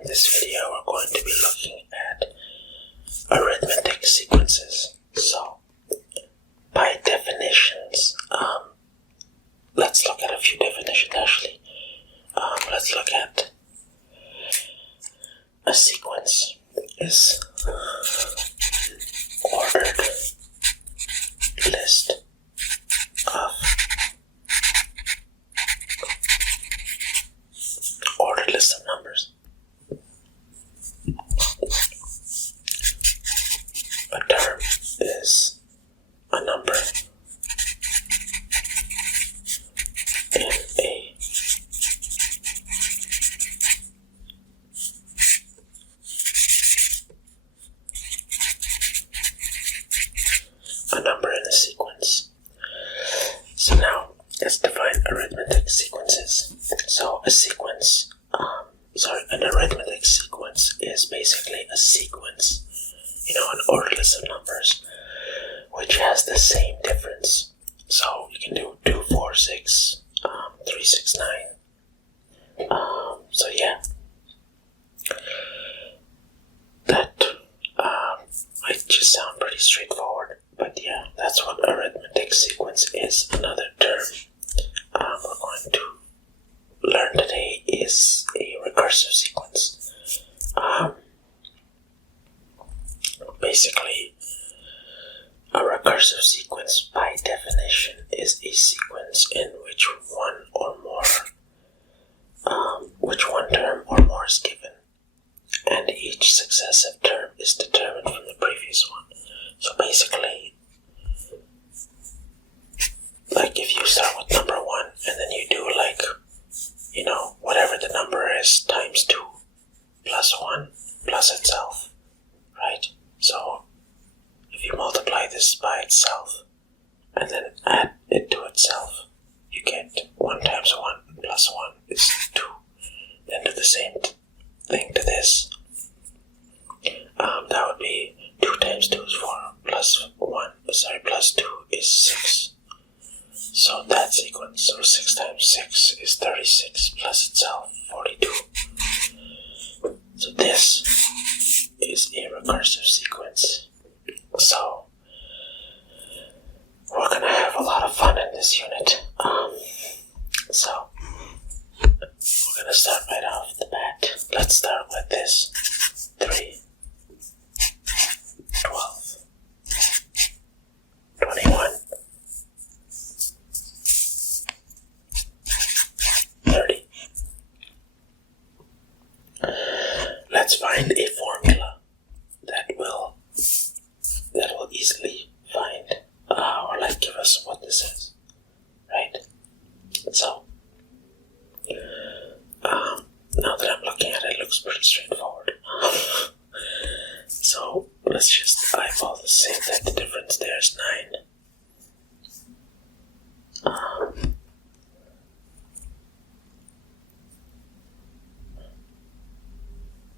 in this video we're going to be looking at arithmetic sequences. So, by definitions, let's look at a few definitions actually. Let's look at a sequence is ordered list of numbers. A term is a number in a sequence. So now let's define arithmetic sequences. So an arithmetic sequence is basically a sequence, an ordered list of numbers, which has the same difference. So you can do 2, 4, 6, 3, 6, 9. So yeah, that might just sound pretty straightforward, but yeah, that's what arithmetic sequence is. Another term we're going to learn today is a recursive sequence. Basically, a recursive sequence by definition is a sequence in which one term or more is given, and each successive term is determined from the previous one. So basically, like if you start with number 1 and then you do whatever the number is times 2 plus 1 plus itself, right? So if you multiply this by itself and then add it to itself, you get 1 times 1 plus 1 is 2. Then do the same thing to this. That would be 2 times 2 is 4 plus 2 is 6. So that sequence, so 6 times 6 is 36 plus itself 42. So this is a recursive sequence. So we're gonna have a lot of fun in this unit. So we're gonna start right off the bat. Let's start with this. 3, 12, 21, 30. Let's find a formula that will easily find or give us what this is, right? So now that I'm looking at it, it looks pretty straightforward. So let's just eyeball this, say that the difference there is 9.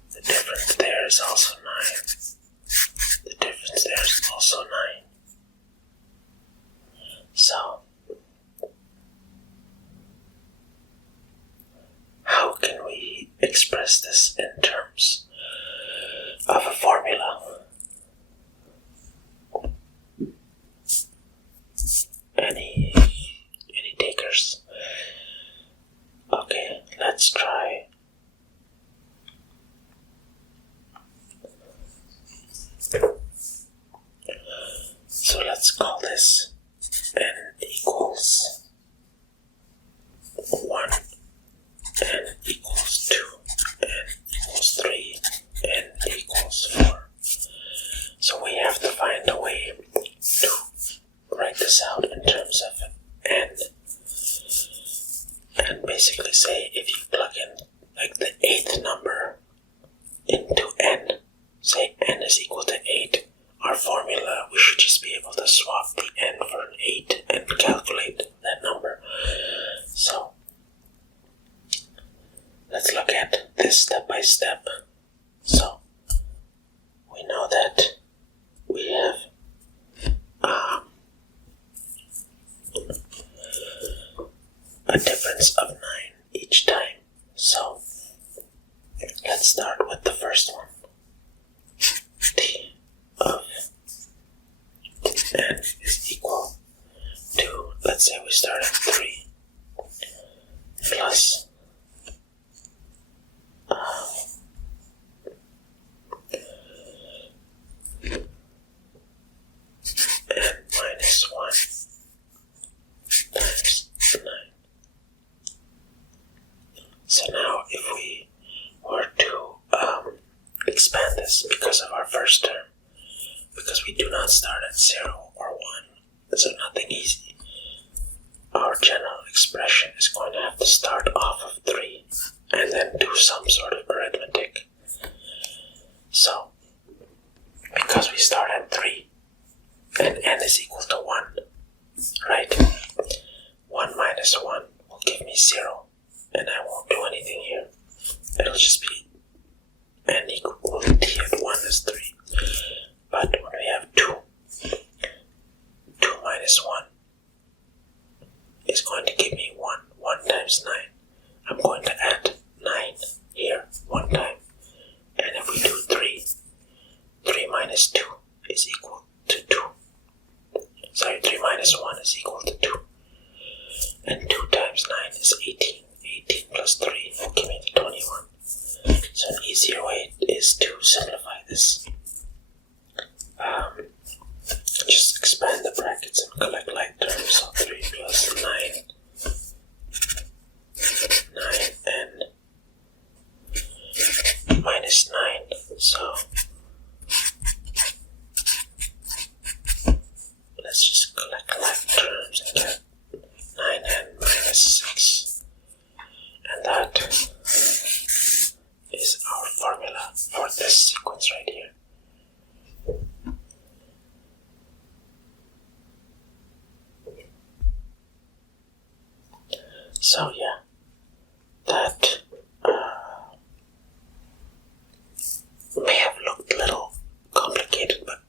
The difference there is also 9. The difference there is also 9. So, how can we express this in terms of a formula? Any takers? Okay, let's try. So let's call this n equals 1, n equals 2, n equals 3, n equals 4. So we have to find a way to write this out in terms of n. And basically say if you plug in the 8th number into n, say n is equal to 8, our formula, we should just be able to swap the n for an 8 and calculate that number. So let's look at this step by step. So we know that we have a difference of 9 each time. So let's let's start with the first one. T of n is equal to, let's say we start at 3 plus n minus 1 times 9. So now if we were to expand this because of our first term, because we do not start at 0 or 1, so nothing easy, our general expression is going to have to start off of 3 and then do some sort of arithmetic. So, because we start at 3 and n is equal to 1, right? 1 minus 1 will give me 0, and I won't do anything here. It'll just be n equal to t at 1 is 3. But when we have 2 minus 1 is going to give me 1. 1 times 9. I'm going to add 9 here 1 time. And if we do 3 minus 2 is equal to 2. Sorry, 3 minus 1 is equal to 2. And 2 times 9 is 18. 18 plus 3 will give me 21. So an easier way is to simplify this. Just expand the brackets and collect like terms. So 3 plus 9 and minus 9. So let's just collect terms and get 9n minus 6. And that is our formula for this sequence right here. So yeah, that may have looked a little complicated, but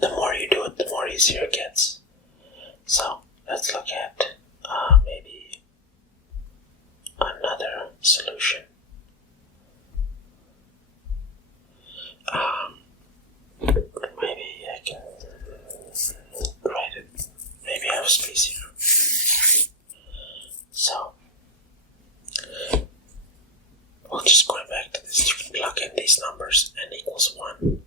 the more you do it, the more easier it gets. So let's look at maybe another solution. Maybe I can write it. Maybe I have space here. So we'll just go back to this. You can plug in these numbers. N equals 1.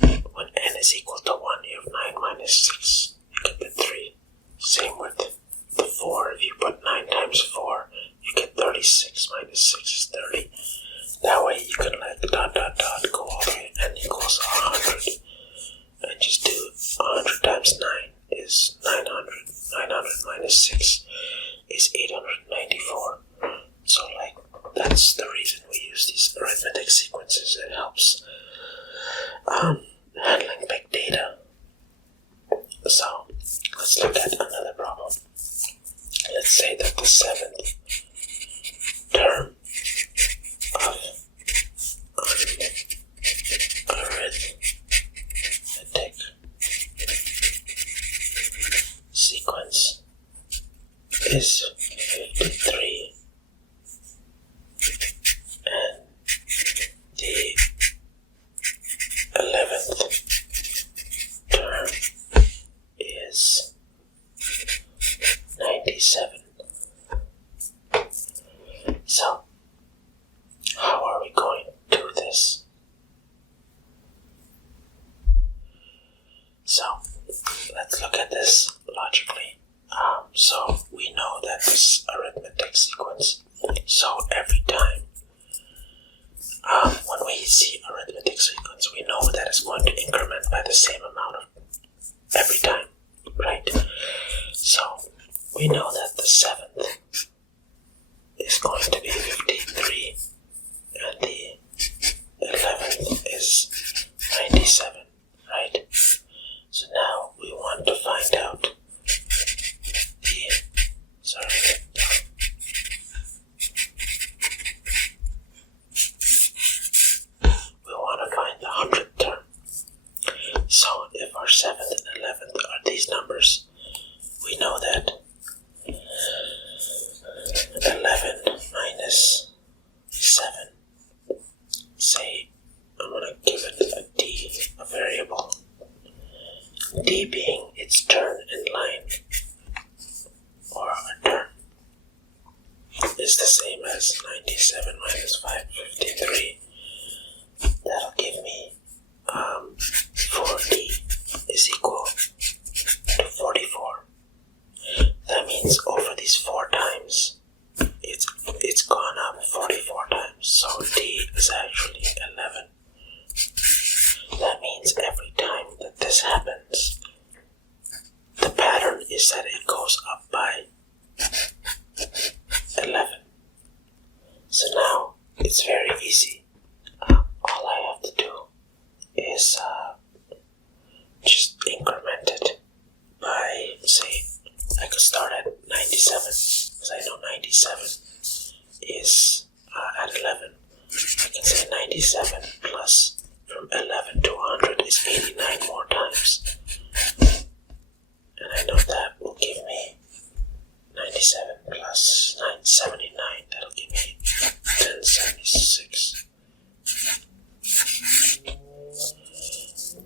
When n is equal to 1, you have 9 minus 6. You get the 3. Same with the 4. If you put 9 times 4, you get 36. Minus 6 is 30. That way you can let dot go all the way. N equals 100. And just do 100 times 9 is 900. 900 minus 6 is 894. So that's the reason we use these arithmetic sequences. It helps handling big data. So let's look at another problem. Let's say that the 7th term of arithmetic sequence is 53, and the 11th term is 97. So, how are we going to do this? So, let's look at this logically. So we know that this arithmetic sequence, so every time when we see arithmetic sequence, we know that it's going to increment by the same amount of every time, right? So we know that the 7th is going to be 53 and the 11th is 97, right? So now we want to find out we want to find the 100th term. So d being its turn in line, or a turn, is the same as 97 minus 553. That'll give me 4d is equal to 44. That means over these 4 times, it's gone up 44 times, so d is actually 11. That means every time that this happens, the pattern is that it goes up by 11. So now it's very easy. All I have to do is just increment it by, say, I could start at 97, because I know 97 is at 11. I can say 97 plus from 11 to 100 is 89 more times. And I know that will give me 97 plus 979. That'll give me 1076.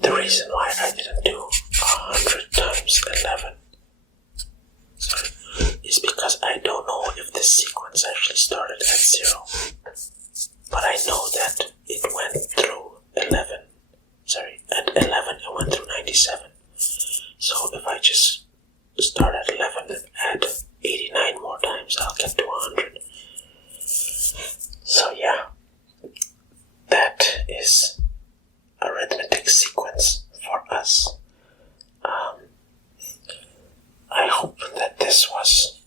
The reason why I didn't do 100 times 11 is because I don't know if this sequence actually started at 0. But I know that it went through 11. At 11 it went through 97. So if I just start at 11 and add 89 more times, I'll get to 100. So yeah, that is arithmetic sequence for us. I hope that this was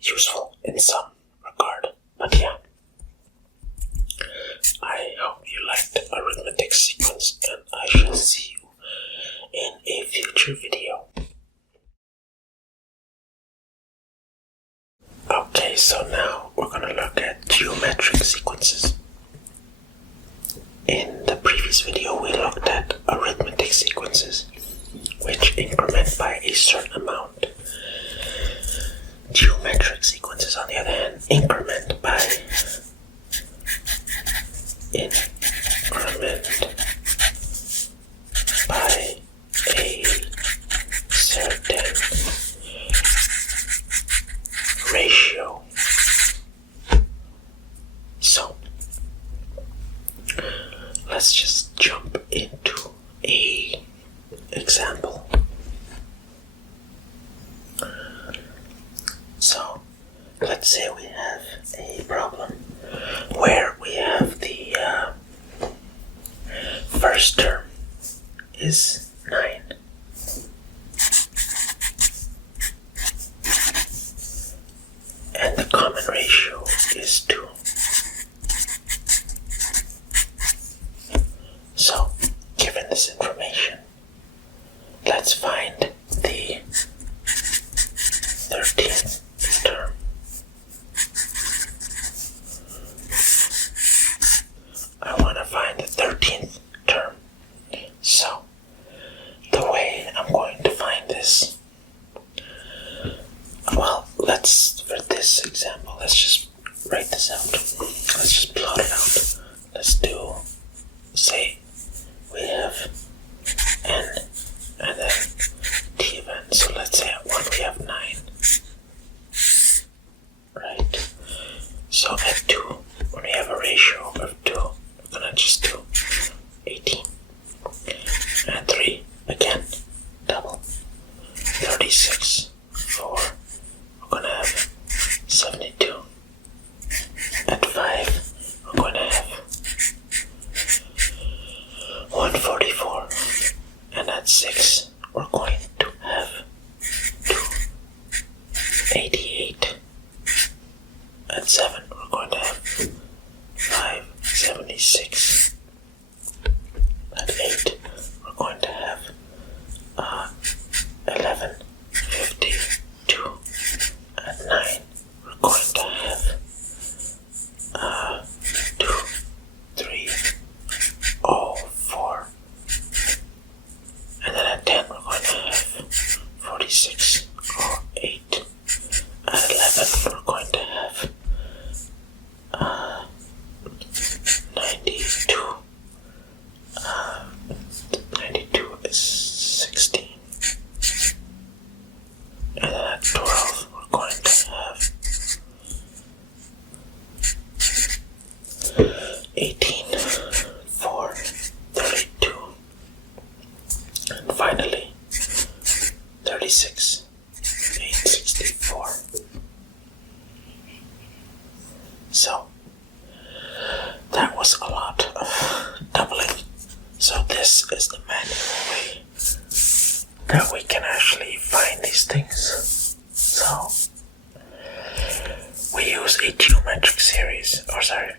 useful in some regard, but yeah. I hope you liked arithmetic sequence, and I shall see you in a future video. Okay, so now we're going to look at geometric sequences. In the previous video, we looked at arithmetic sequences, which increment by a certain amount. Geometric sequences, on the other hand, increment by a certain ratio. So, let's just jump into a example. So, let's say we have a problem where we have the first term is 9. And the common ratio is 2. So, given this information, let's find the 13th term. I want to find the 13th term. So, the way I'm going to find this, well, for this example, let's just write this out. Let's just plot it out. Let's do, say, we have n and then t of n. So let's say at 1 we have 9. Right? So at 2, when we have a ratio of 2, we're going to just do 18. At 3, again, double. 36. 4, we're going to have 72. At 5, we're going to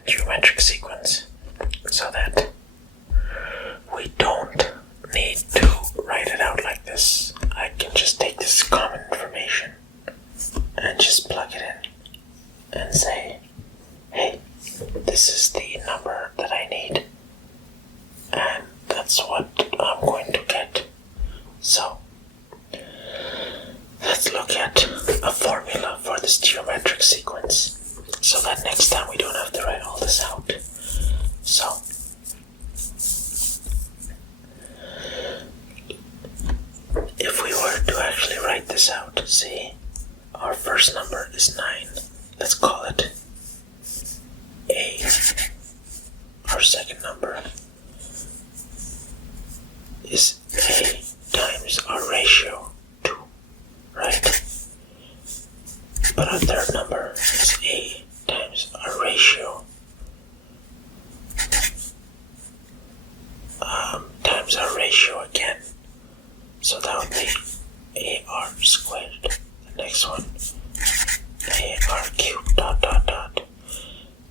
geometric sequence so that we don't need to write it out like this. I can just take this common information and just plug it in and say, hey, this is the number that I need, and that's what I'm going to get. So let's look at a formula for this geometric sequence so that next time we don't have to write all this out. So if we were to actually write this out, see, our first number is 9. Let's call it A. Our second number is A times our ratio 2, right? But our third number is A times our ratio times our ratio again. So that would be AR squared. The next one, AR cubed dot dot dot.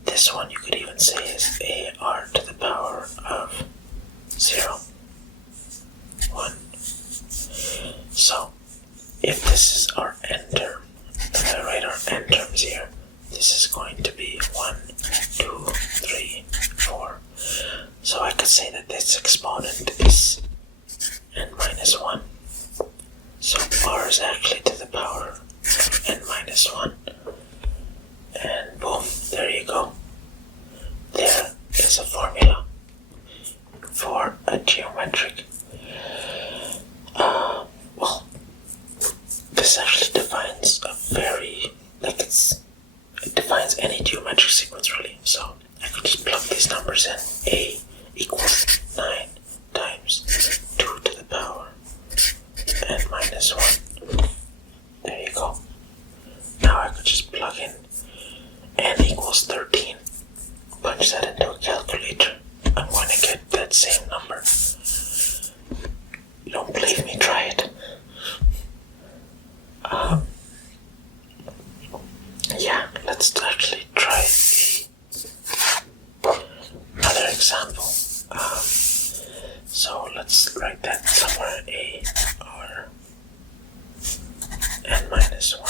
This one you could even say is AR to the power of 0, 1. So if this is our end term, if I write our end terms here, this is going to be 1, 2, 3, 4. So I could say that this exponent is n minus 1. So r is actually to the power of n minus 1. And boom, there you go. There is a formula for a geometric. Well, this actually defines a very, it defines any geometric sequence really. So I could just plug these numbers in. A equals 9 times 2 to the power n minus 1. There you go. Now I could just plug in n equals 13. Punch that into a calculator. I'm going to get that same number. You don't believe me? Try it. Yeah, let's actually try another example. So let's write that somewhere. A r n minus 1.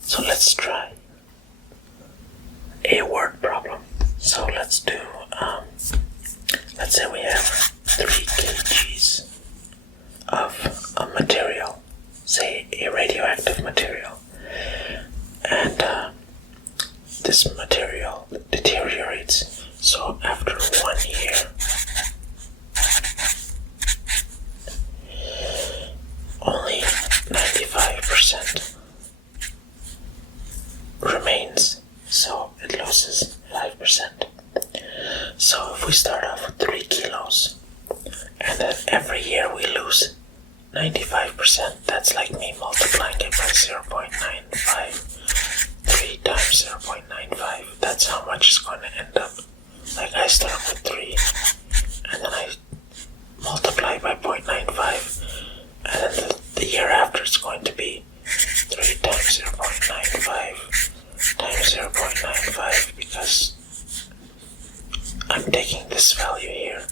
So let's try a word problem. So let's do, let's say we have 3 kgs of a material, say a radioactive material, and this material deteriorates. So after 1 year, only 95% remains, so it loses 5%. So if we start off with 3 kilos, and then every year we lose 95%, that's like me multiplying it by 0.95. 3 times 0.95, that's how much it's going to end up. Like I start with 3, and then I multiply by 0.95, and then the year after it's going to be 3 times 0.95 times 0.95, because I'm taking this value here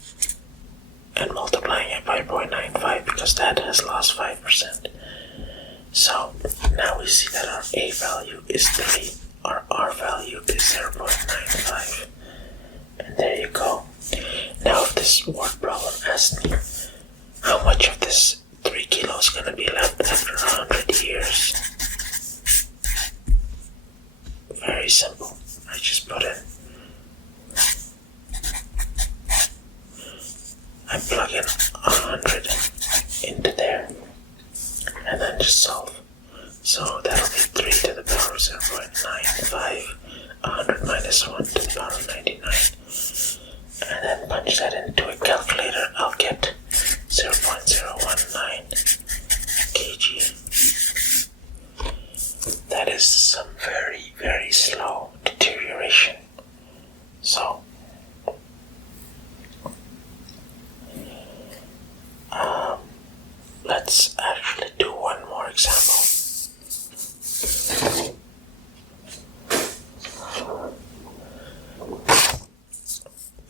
and multiplying it by 0.95 because that has lost 5%. So now we see that our A value is 3, our R value is 0.95. And there you go. Now if this word problem asks me how much of this 3 kilos is going to be left after 100 years, very simple. I just put in, I plug in 100 into there, and then just solve. So that'll be 3 to the power of 0.95, 100 minus 1 to the power of 99. And then punch that into a calculator, I'll get 0.019 kg. That is some very, very slow deterioration. So, let's actually do one more example.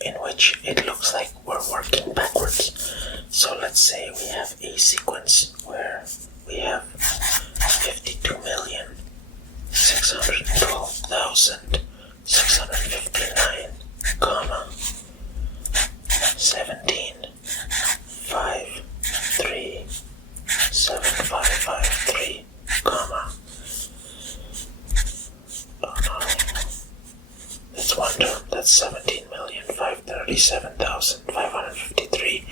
in which it looks like we're working backwards. So let's say we have a sequence where we have 52,612,659, comma 17,537,553, comma, oh no, that's one term, that's 17,537,553.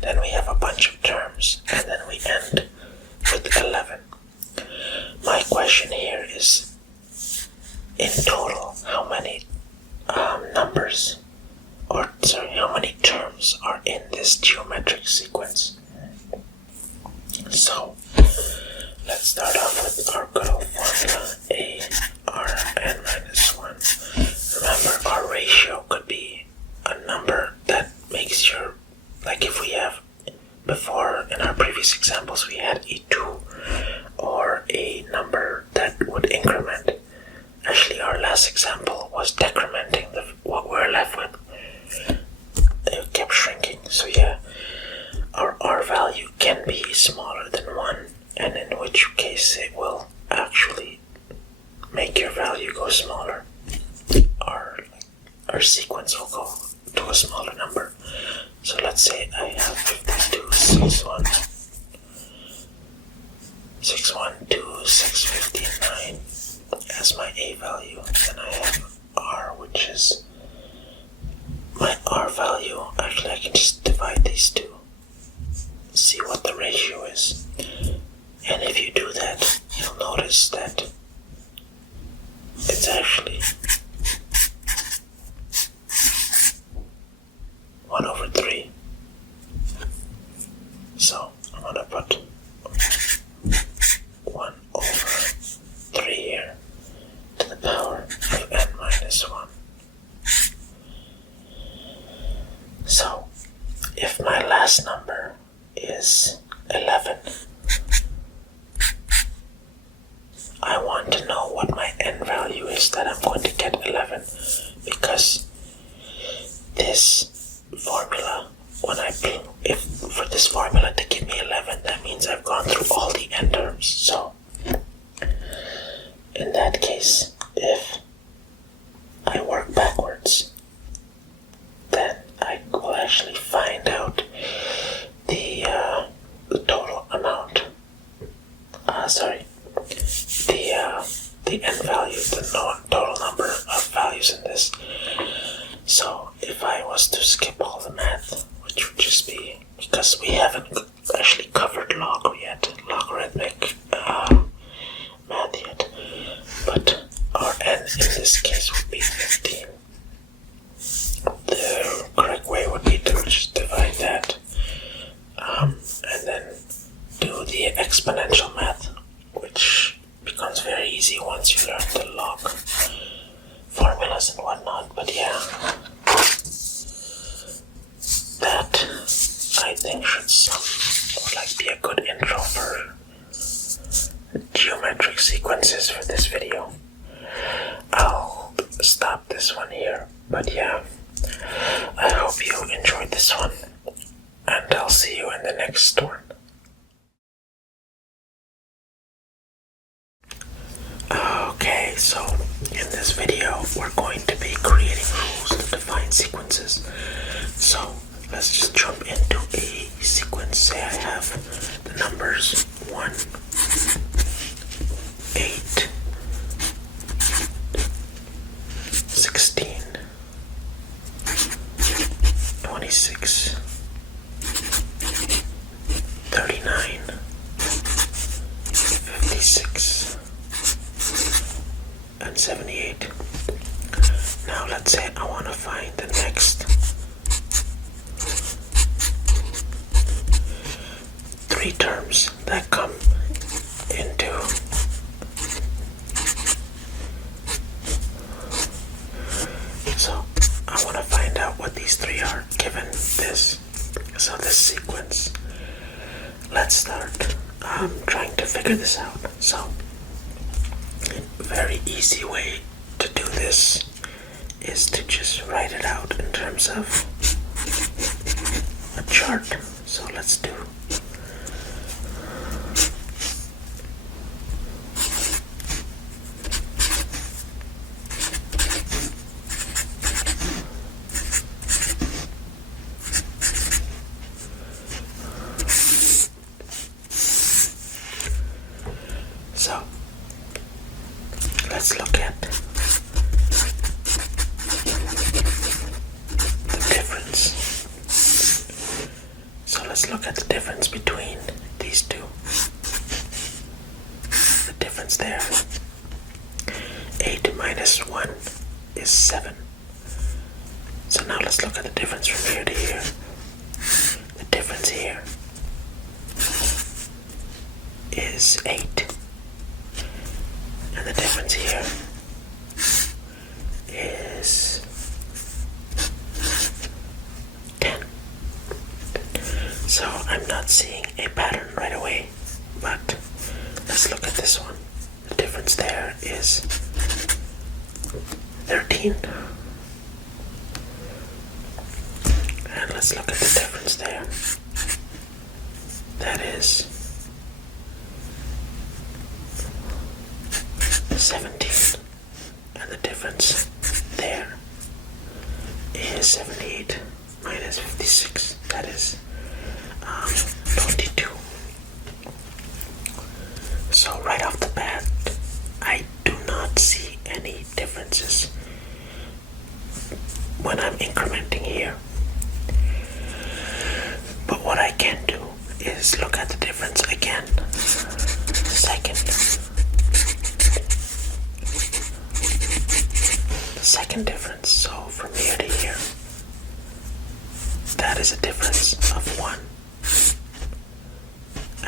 Then we have a bunch of terms, and then we end with 11. My question here is, in total, how many how many terms are in this geometric sequence? So, let's start off with our good old formula, a r n minus 1. Remember, our ratio could be a number that makes your, like if we have, before in our previous examples we had a 2, or a number that would increment. Actually, our last example was decrementing, what we're left with. It kept shrinking, so yeah, our R value can be smaller than 1, and in which case it will actually make your value go smaller. Our sequence will go to a smaller number. So let's say I have 52,612,659 as my A value. Then I have R, which is my R value. Actually, I can just divide these two, see what the ratio is. And if you do that, you'll notice that it's actually 1/3. So I'm gonna put 1/3 here to the power of n minus 1. So if my last number is 11, I want to know what my n value is that I'm going to get 11, because this formula, if for this formula to give me 11, that means I've gone through all the n terms. So in that case, if I work backwards, then I will actually find out the total amount. The n value, the total number of values in this. So if I was to skip all the math, which would just be, because we haven't actually covered logarithmic math yet, but our n in this case would be 15. The correct way would be to just divide that, and then do the exponential math, which becomes very easy once you learn the log formulas and whatnot. But yeah, that I think should be a good intro for geometric sequences for this video. I'll stop this one here, but yeah, I hope you enjoyed this one, and I'll see you in the next one. Okay, so in this video we're going to be creating rules to define sequences. So let's just jump into a sequence. Say I have the numbers 1, 8, 16, 26, 39, 56, and 78. Now let's say I want to find the next 3 terms that come into so I want to find out what these 3 are given this. So this sequence, let's start trying to figure this out. So a very easy way to do this is to just write it out in terms of a chart. So let's do so let's look at the difference. So let's look at the difference between these two. The difference there. 8 minus 1 is 7. So now let's look at the difference from here to here. The difference here is 8. And the difference here is 10. So I'm not seeing a pattern right away, but let's look at this one. The difference there is 13. And let's look at the difference there. That is 17. And the difference there is 78 minus 56. That is 22. So right off the bat, I do not see any differences when I'm incrementing here. But what I can do is look at the difference again. The second difference, so from here to here, that is a difference of 1.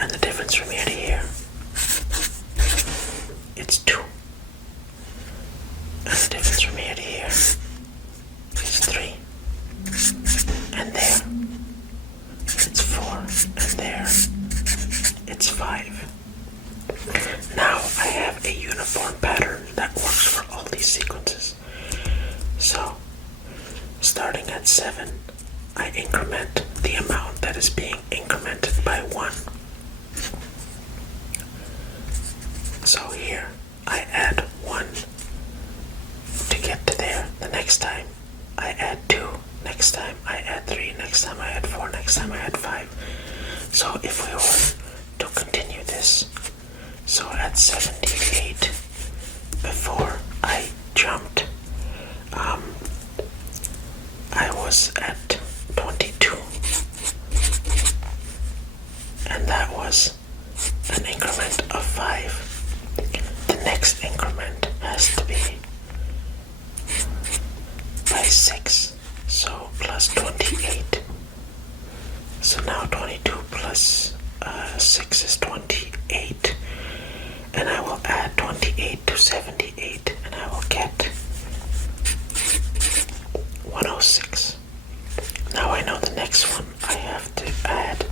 And the difference from here to here, it's 2. And the difference from here to here is 3. And there, it's 4. And there, it's 5. Now I have a uniform pattern that works for all these sequences. So, starting at 7, I increment the amount that is being incremented by 1. So here, I add 1 to get to there. The next time, I add 2. Next time, I add 3. Next time, I add 4. Next time, I add 5. So if we were to continue this, so at 78, before I jumped, I was at 22, and that was an increment of 5. The next increment has to be by 6, so plus 28. So now 22 plus 6 is 28, and I will add 28 to 78, and I will get 106. Now I know the next one I have to add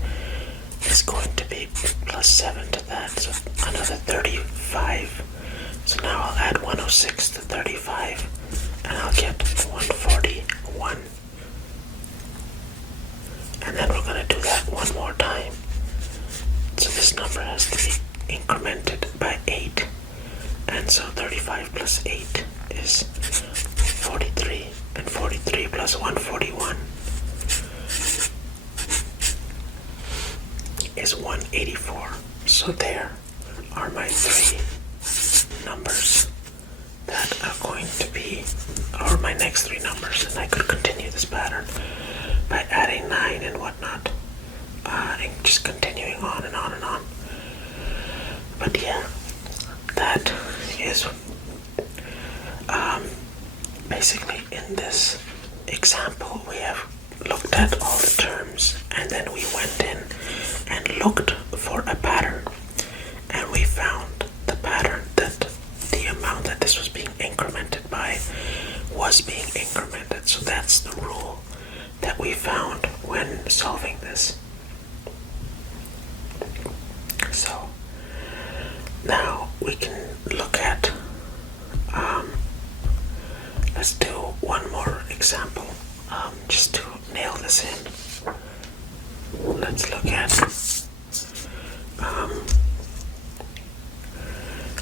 is going to be plus 7 to that, so another 35. So now I'll add 106 to 35, and I'll get 141. And then we're going to do that one more time. So this number has to be incremented by 8. And so 35 plus 8 is 43. And 43 plus 141 is 184. So there are my 3 numbers that are going to be, or my next 3 numbers. And I could continue this pattern by adding 9 and whatnot, and just continuing on and on and on. But yeah, that is basically in this example we have looked at all the terms, and then we went in and looked for a pattern, and we found the pattern that the amount that this was being incremented by was being incremented. So that's the rule that we found when solving this. So now we can look at let's do one example, just to nail this in. Let's look at,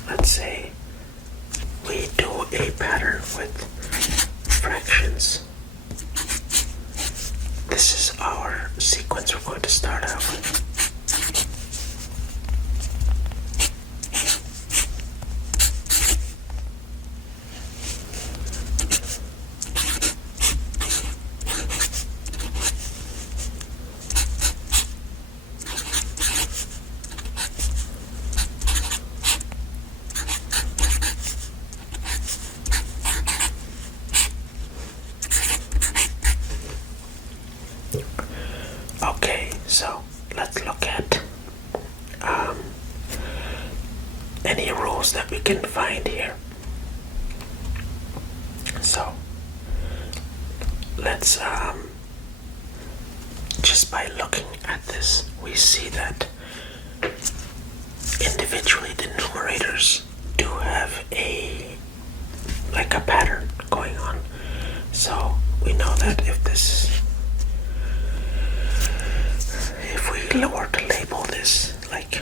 let's say we do a pattern with fractions. This is our sequence we're going to start out with. Okay, so let's look at any rules that we can find here. So let's just by looking at this, we see that individually the numerators do have a pattern going on. So we know that if we were to label this like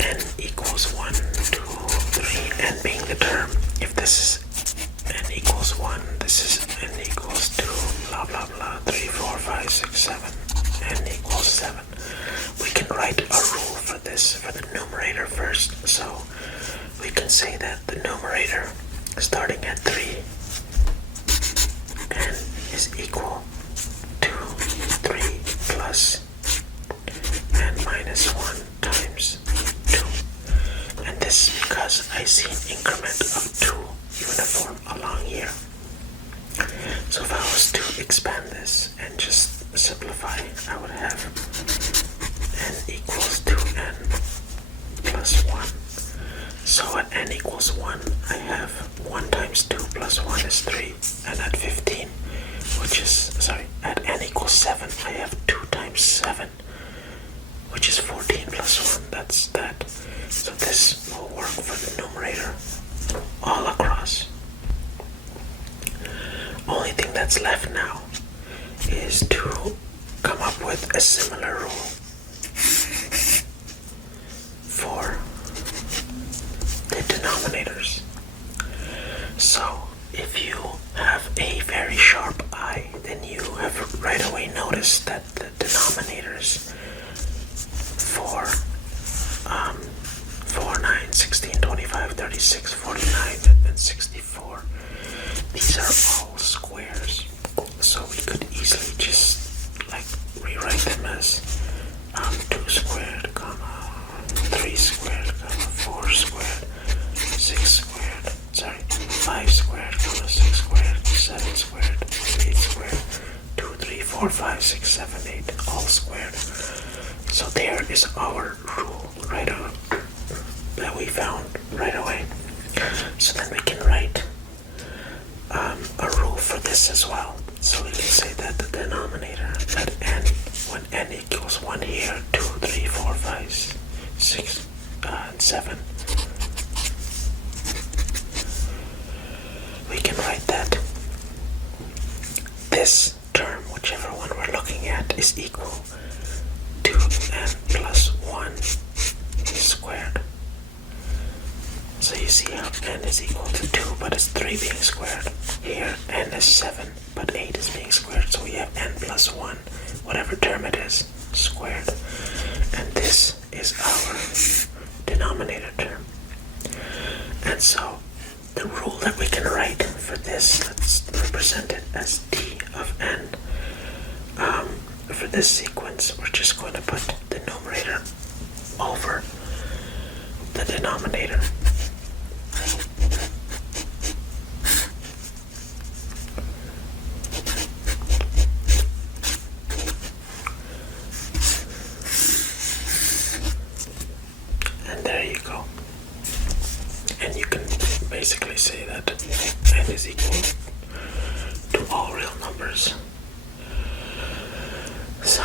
n equals 1, 2, 3, n being the term, if this is n equals 1, this is n equals 2, blah blah blah, 3, 4, 5, 6, 7, n equals 7. We can write a rule for this, for the numerator first. So we can say that the numerator starting at 3, n is equal to 3 plus n minus 1 times 2. And this is because I see an increment of 2 uniform along here. So if I was to expand this and just simplify, I would have n equals 2n plus 1. So at n equals 1, I have 1 times 2 plus 1 is 3. And at 15, at n equals 7, I have 2 times 7, which is 14 plus 1. That's that. So this will work for the numerator all across. Only thing that's left now is to come up with a similar rule for the denominators. So if you have a very sharp eye, then you have right away noticed that the denominators for 4, 9, 16, 25, 36, 49, and 64, these are all squares. So we could easily just rewrite them as 2 squared, comma 3 squared, comma 4 squared, 6 squared, 5 squared, comma 6 squared, 7 squared, 8 squared, 2, 3, 4, 5, 6, 7, 8, all squared. So there is our rule that we found right away. So then we can write a rule for this as well. So we can say that the denominator at n, when n equals 1 here, 2, 3, 4, 5, 6, and 7, we can write that this term, whichever one we're looking at, is equal to n plus 1 squared. So you see how n is equal to 2, but it's 3 being squared. Here, n is 7, but 8 is being squared. So we have n plus 1, whatever term it is, squared. And this is our denominator term. And so the rule that we can write for this, let's represent it as d of n. For this sequence, we're just going to put the numerator over the denominator. And there you go. And you can basically say that n is equal to all real numbers. So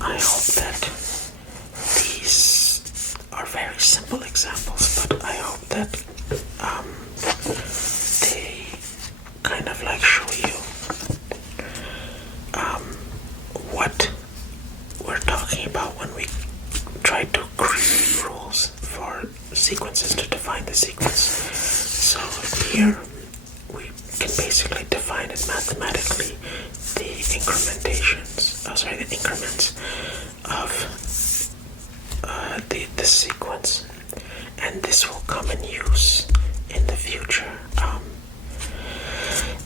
I hope that these are very simple examples, but I hope that here we can basically define it mathematically, the the increments of the sequence, and this will come in use in the future.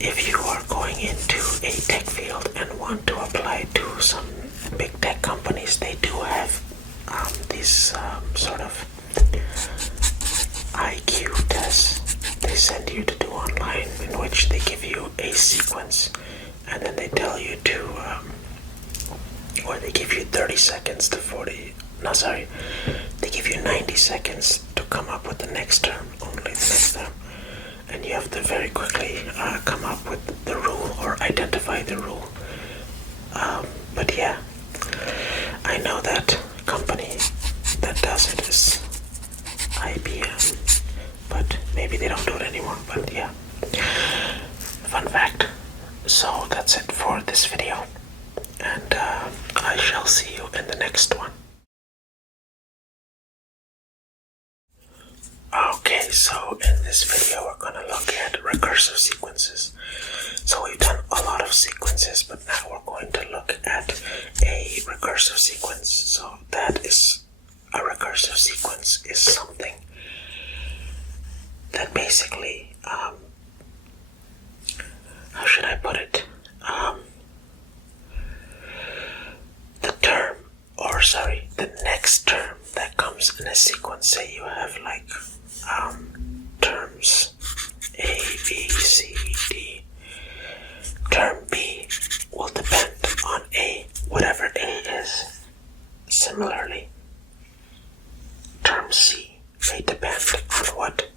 If you are going into a tech field and want to apply to some big tech companies, they do have these sort of IQ tests they send you to do online, in which they give you a sequence and then they tell you to or they give you 30 seconds to 40, no sorry, they give you 90 seconds to come up with the next term, only the next term, and you have to very quickly come up with the rule or identify the rule. But yeah, I know that company that does it is IBM, but maybe they don't do it anymore, but yeah. Fun fact. So that's it for this video, and I shall see you in the next one. Okay, so in this video we're gonna look at recursive sequences. So we've done a lot of sequences, but now we're going to look at a recursive sequence. So that is, a recursive sequence is something that basically, how should I put it? The next term that comes in a sequence, say you have like terms A, B, C, D. Term B will depend on A, whatever A is. Similarly, term C may depend on what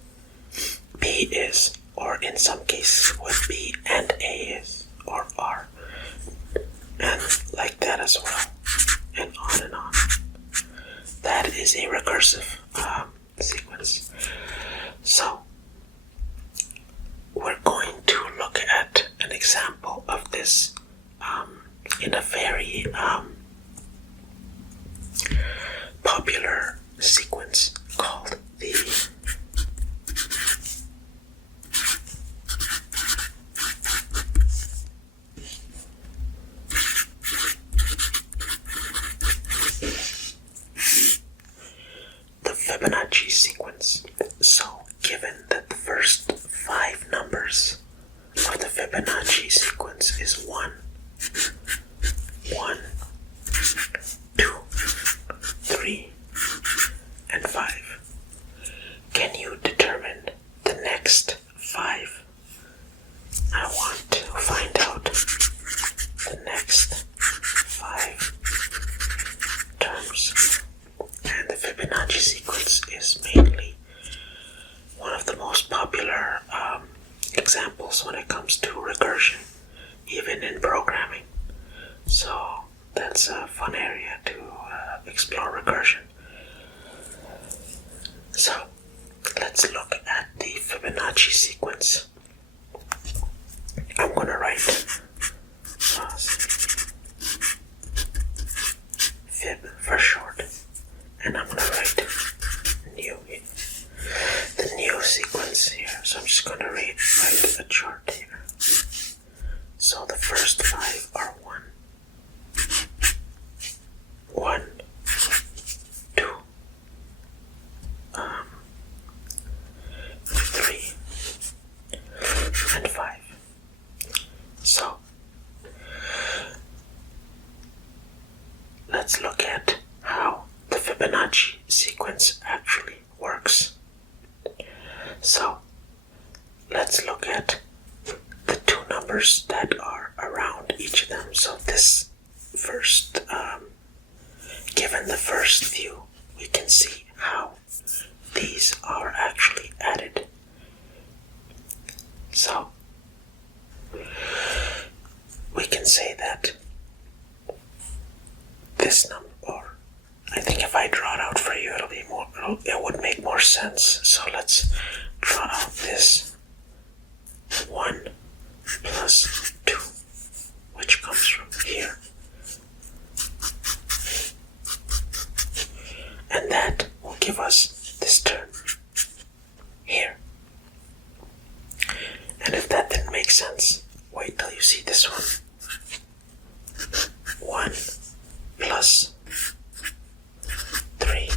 B is, or in some cases what B and A is, or are, and like that as well, and on and on. That is a recursive sequence. So we're going to look at an example of this in a very popular sequence called the Fibonacci sequence. So, given that the first 5 numbers of the Fibonacci sequence is 1, 1, 2, 3, and 5, can you determine the next 5? I want to find out the next 5 terms. And the Fibonacci sequence is mainly one of the most popular examples when it comes to recursion, even in programming. So that's a fun area to explore recursion. So let's look at the Fibonacci sequence. I'm gonna write Fib for short, and I'm gonna write new, the new sequence here. So I'm just gonna write a chart here. So the first 5 are 1, 1, 2, 3, and 5. So let's look at how the Fibonacci sequence actually works. So let's look at the 2 numbers that are around each of them. So this first, given the first view, we can see how these are actually added. So we can say that this number, or I think if I draw it out for you, it would make more sense. So let's draw out this 1 plus 2, which comes from here. And that will give us this term here. makes sense. Wait till you see this one. 1 plus 3.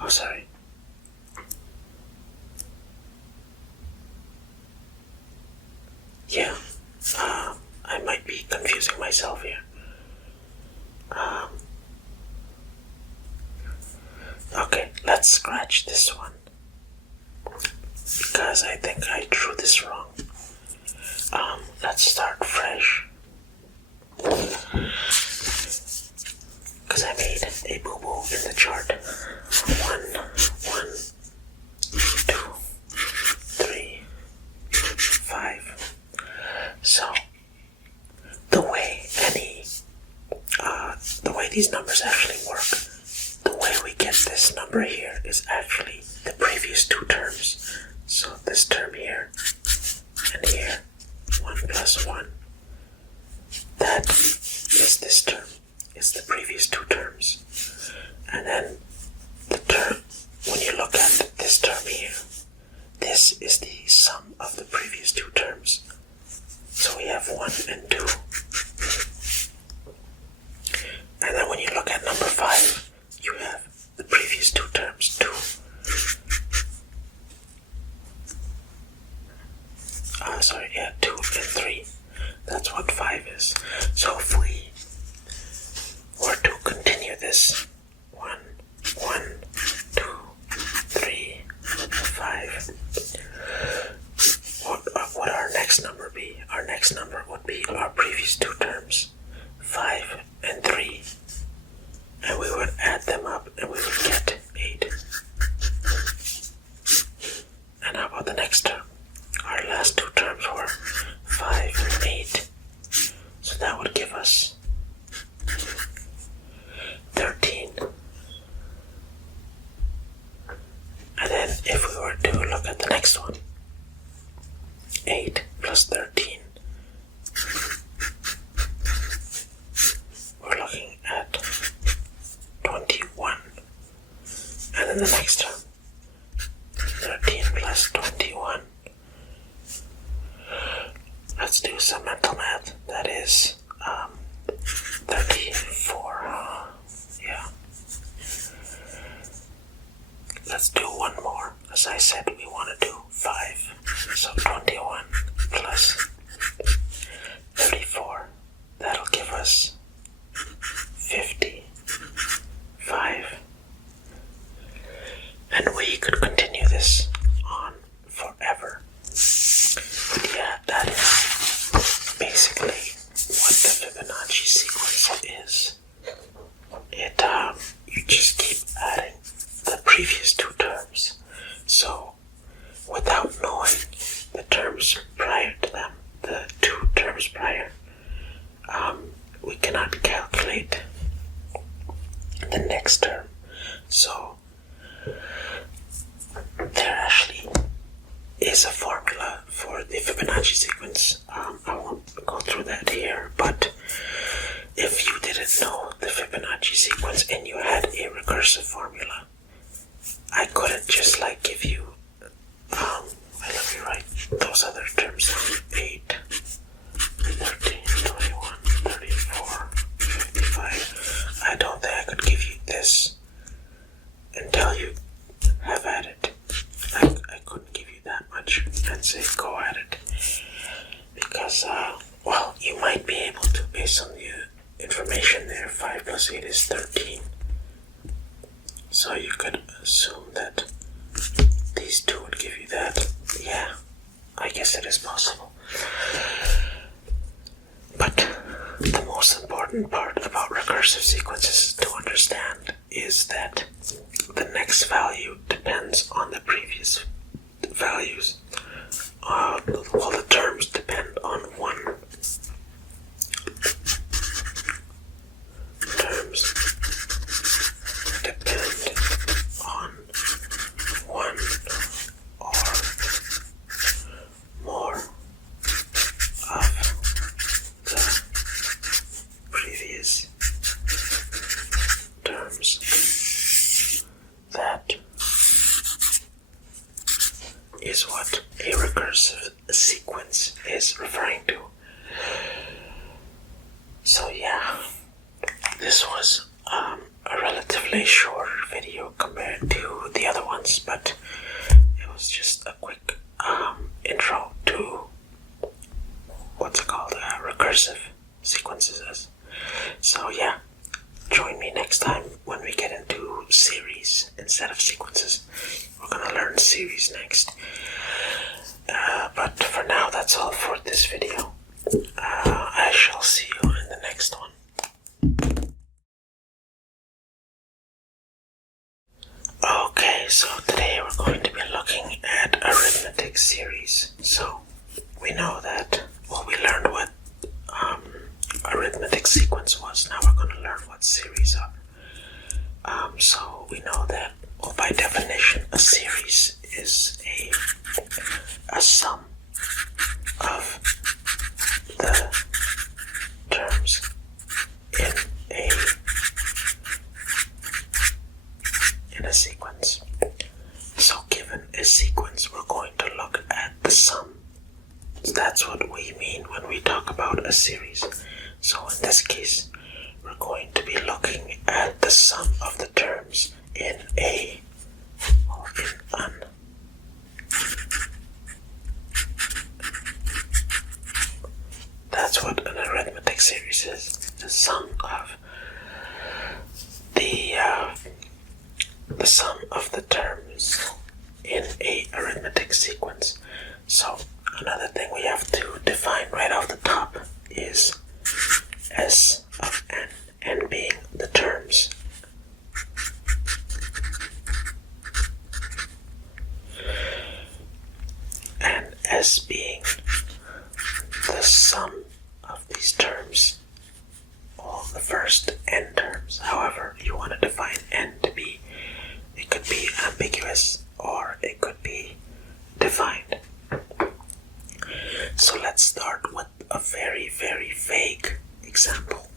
Oh, sorry. Yeah, I might be confusing myself here. Okay, let's scratch this one, because I think I drew this wrong. Let's start fresh, because I made a boo-boo in the chart. 1, 2, 3, 5. So the way these numbers actually work, the way we get this number here is actually the previous two terms. So this term here and here, 1 plus 1, that is this term. It's the previous two terms. And then the term, when you look at this term here, this is the sum of the previous two terms. So we have 1 and 2. And then when you look at number 5, you have the previous two terms, 2. 2 and 3. That's what 5 is. So if we were to continue this, 1, 2, 3, 5, what our next number be? Our next number would be our previous two terms, 5 and 3. And we would add them up and we would get 8. And how about the next term? Our last two terms were 5 and 8. So that would give us 13. And then if we were to look at the next one, 8 plus 13, we're looking at 21. And then the next term, 13 plus 21. Let's do some mental math. That is 34. Yeah. Let's do one more. As I said, we want to do 5. So 21 plus 34. That'll give us 55. And we could continue this on forever. But yeah, that is basically what the Fibonacci sequence is. You just keep adding the previous two terms. So without knowing the terms prior to them, the two terms prior, we cannot calculate the next term. So there actually is a formula for the Fibonacci sequence. I won't go through that here, but if you didn't know the Fibonacci sequence and you had a recursive formula, I couldn't just give you, let me write those other terms down. 8, 13, 21, 34, 55. I don't think I could give you this until you have at it. I couldn't give you that much and say go at it. Because, you might be able to based on the information there. 5 plus 8 is 13. So you could assume that these two would give you that. Yeah, I guess it is possible. But the most important part about recursive sequences to understand is that the next value depends on the previous values. The terms depend on one. Terms depend on one or more of the previous terms. That is what a recursive sequence is referring to. So yeah, this was a relatively short video compared to the other ones, but it was just a quick intro to what's it called, recursive sequences. So yeah, join me next time when we get into series instead of sequences. We're gonna learn series next. But for now, that's all for this video. I shall see you in the next one. Okay, so today we're going to be looking at arithmetic series. So we know that, well, we learned what arithmetic sequence was. Now we're going to learn what series are. So we know that, well, by definition, a series is a sum of the terms in a sequence. So given a sequence, we're going to look at the sum. That's what we mean when we talk about a series. So in this case, we're going to be looking at the sum of the terms in an. That's what an arithmetic series is. The sum of the sum of the terms in a arithmetic sequence. So another thing we have to define right off the top is S of n, n being the terms. And S being the sum of these terms, all the first n terms. However, you want to define n to be, it could be ambiguous or it could be defined. So let's start with a very, very vague example.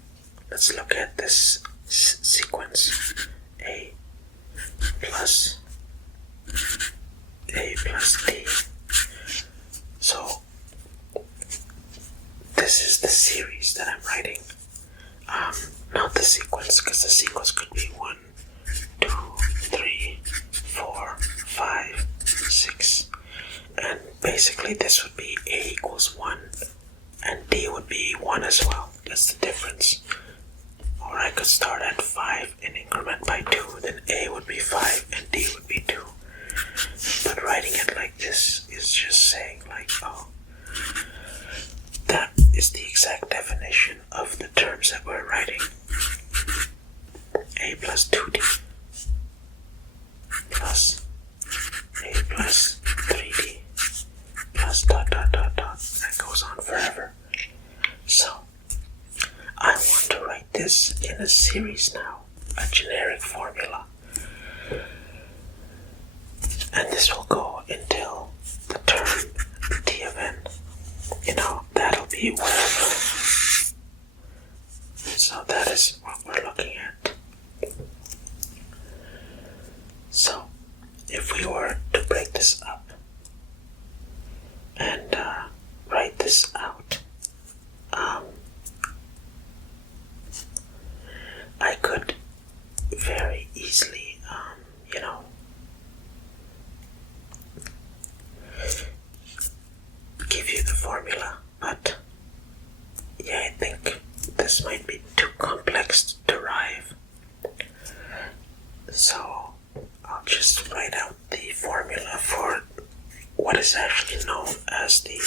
Let's look at this sequence a plus d. So this is the series that I'm writing, not the sequence, because the sequence could be 1, 2, 3, 4, 5, 6, and basically this would be a equals 1 and d would be 1 as well. That's the difference. Or I could start at 5 and increment by 2, then a would be 5 and d would be 2. But writing it like this is just saying like, oh, that is the exact definition of the terms that we're writing. A plus 2d plus a plus 3d plus ... That goes on forever. So I want to write this in a series now, a generic formula. And this will go until the term t of n. That'll be whatever. So that is what we're looking at. So if we were to break this up and write this out, I could very easily, give you the formula, but yeah, I think this might be too complex to derive. So I'll just write out the formula for what is actually known as the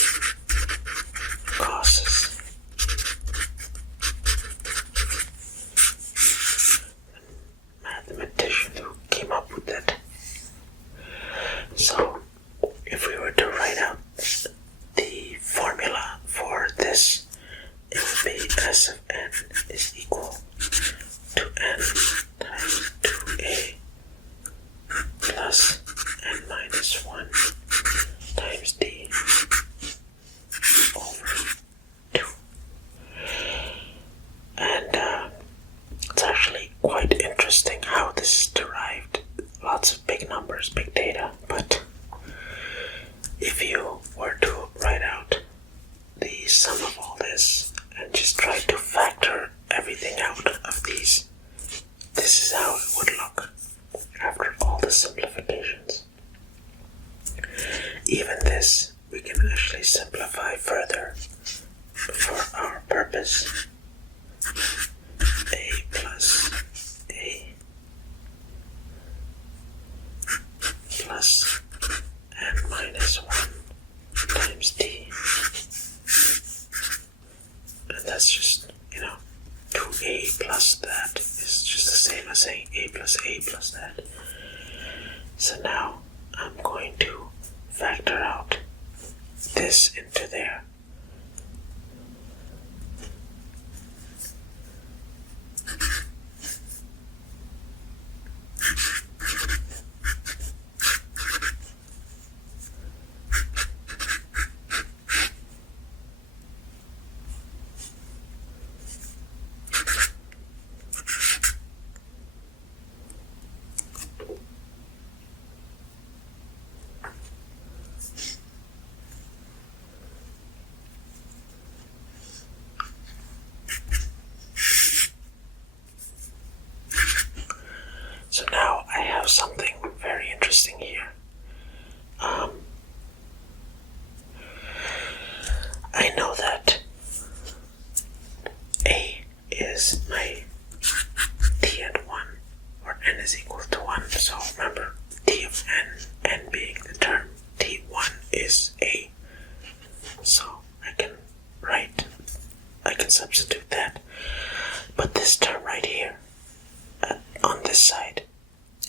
causes. The mathematician who came up with it. So if we were to write out the formula for this, it would be S of n is equal to n times 2a plus n minus 1 times d over 2. And it's actually quite interesting how this is derived. Lots of big numbers, big data, but even this we can actually simplify further for our purpose. A plus A plus n minus 1 times d. And that's just, 2a plus that is just the same as saying a plus that. So now I'm going to factor out this into there. So now I have something very interesting here. I know that A is my t at 1, or n is equal to 1. So remember, t of n being the term, t1 is A. So I can substitute that. But this term right here, on this side,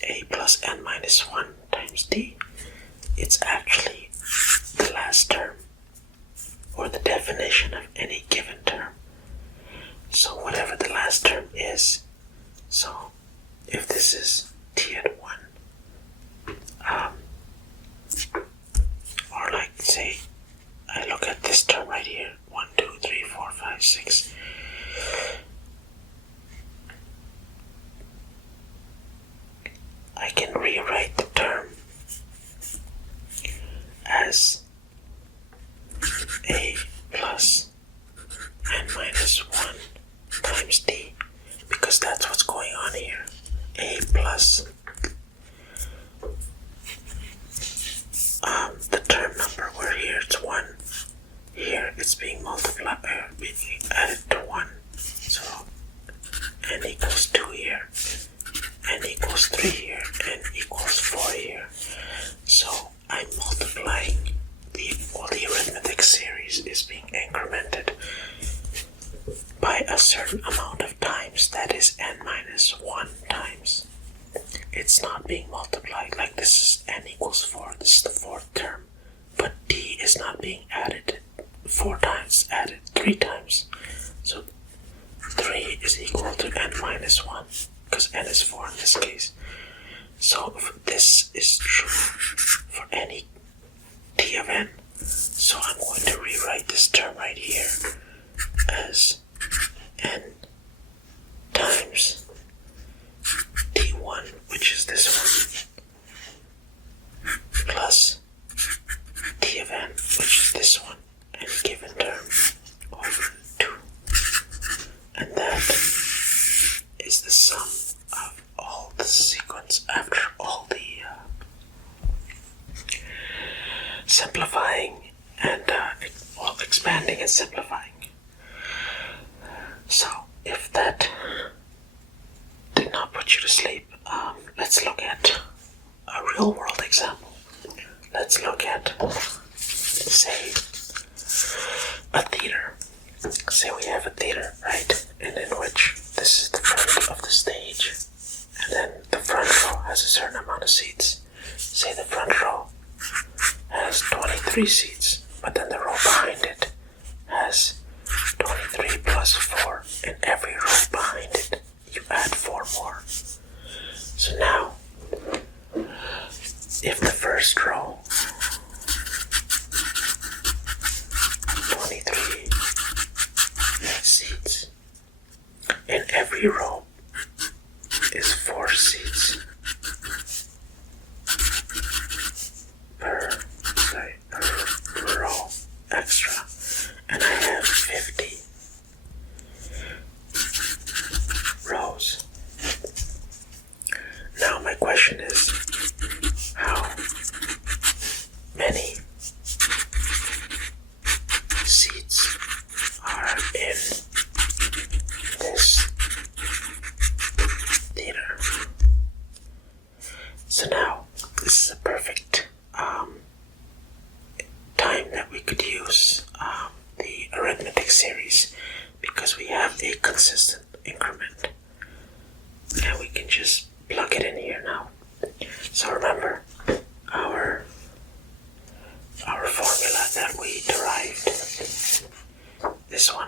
a plus n minus 1 times d, it's actually the last term, or the definition of any given term. So whatever the last term is, so if this is t at 1, or like say, I look at this term right here, 1, 2, 3, 4, 5, 6, I can rewrite the term as a plus n minus 1 times d, because that's what's going on here. A plus the term number, where here it's 1, here it's being multiplied, being added to 1, so n equals 2 here, n equals 3 here, n equals 4 here. So I'm multiplying the arithmetic series is being incremented by a certain amount of times, that is n minus 1 times. It's not being multiplied like this is n equals 4, this is the fourth term, but d is not being added 4 times, added 3 times. So 3 is equal to n minus 1, because n is 4 in this case. So if this is true for any t of n, so I'm going to rewrite this term right here as n times t1, which is this one, plus t of n, which is this one, any given term, over 2. And that is the sum of all the sequence after all the simplifying and expanding and simplifying. So if that did not put you to sleep, let's look at a real world example. Let's look at, say, a theater. Say we have a theater, right? And in which this is the front of the stage, and then the front row has a certain amount of seats. Say the front row has 23 seats, but then the row behind it has 23 plus 4, and every row behind it you add 4 more. So now, if the first row 23 seats, and every row is 4 seats per row extra, and I have 50 rows. Now my question is, how many consistent increment. And we can just plug it in here now. So remember, our formula that we derived, this one,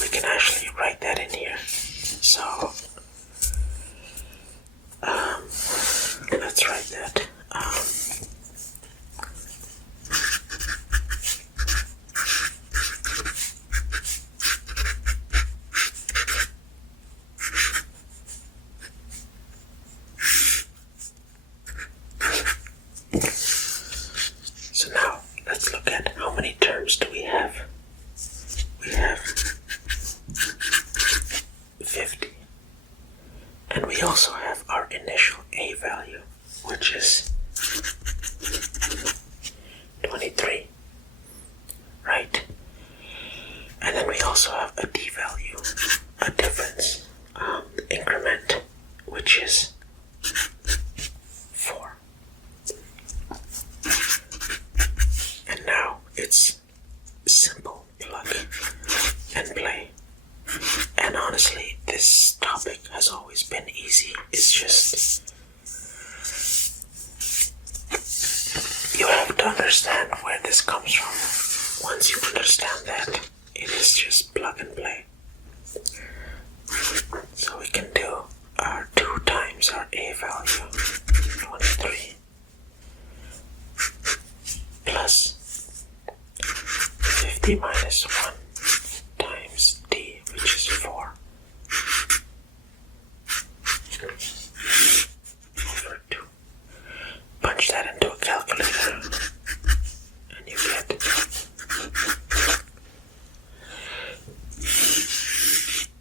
we can actually write that in here. So let's write that. So now let's look at how many terms do we have. We have 50. And we also have our initial A value, which is 23, right? And then we also have a D value, a difference, increment, which is 4. And now it's simple plug and play. And honestly, this topic has always been easy. It's just you have to understand where this comes from. Once you understand that, it is just plug and play. So we can do our 2 times our A value, 23, plus 50 minus 1 times D, which is 4, over 2. Punch that into a calculator and you get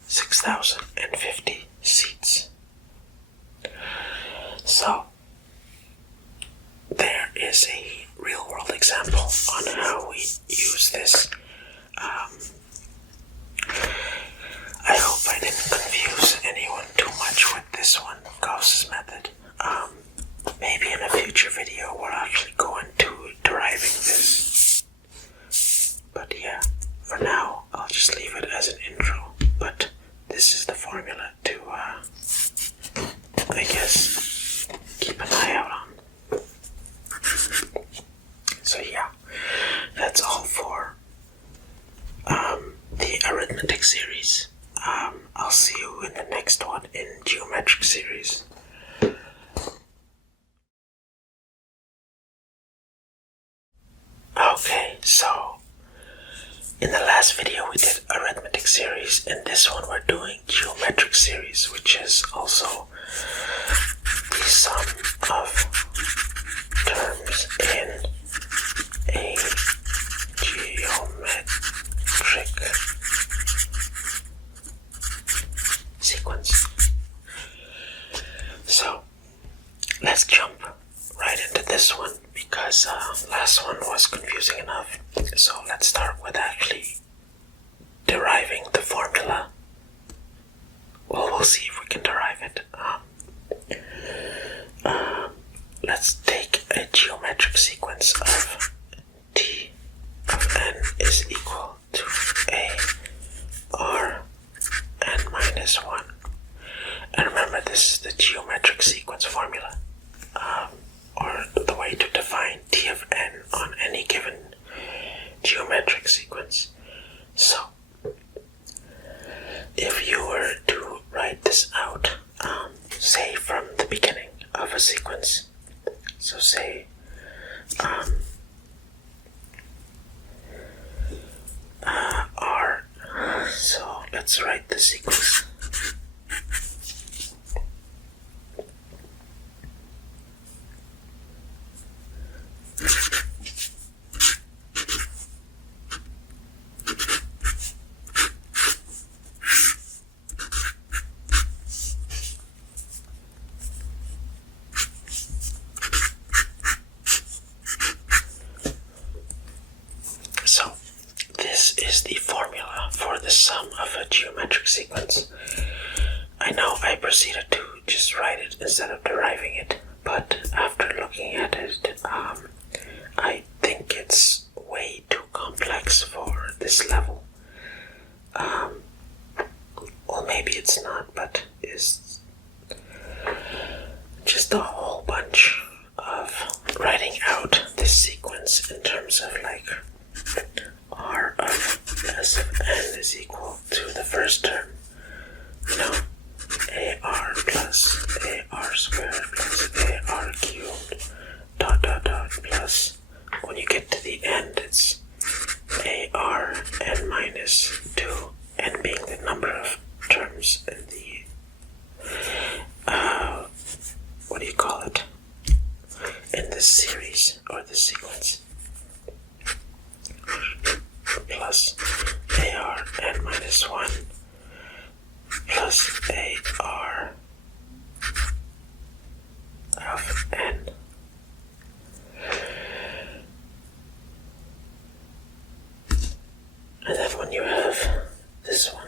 6,050 seats. So there is a real world example on how we use this. I hope I didn't confuse anyone too much with this one, Gauss's method. Maybe in a future video we'll actually go into deriving this. But yeah, for now I'll just leave it as an intro. But this is the formula to, I guess, keep an eye out on. So yeah, that's all for the arithmetic series. I'll see you in the next one in geometric series. Okay, so in the last video we did arithmetic series. In this one we're doing geometric series, which is also the sum of terms in a geometric sequence. So let's jump right into this one because last one was confusing enough. So let's start with actually deriving the formula. Well, we'll see if we can derive it. Let's take a geometric sequence of t of n is equal to a r n minus 1. And remember, this is the geometric sequence formula, or the way to define t of n on any given geometric sequence. So, if you were to write this out, say from the beginning of a sequence, so say R, so let's write the sequence. So this is the formula for the sum of a geometric sequence. I know I proceeded to just write it instead of deriving it, but after looking at it, I think it's way too complex for this level. in this series or this sequence plus AR n minus 1 plus AR of n. And then when you have this one,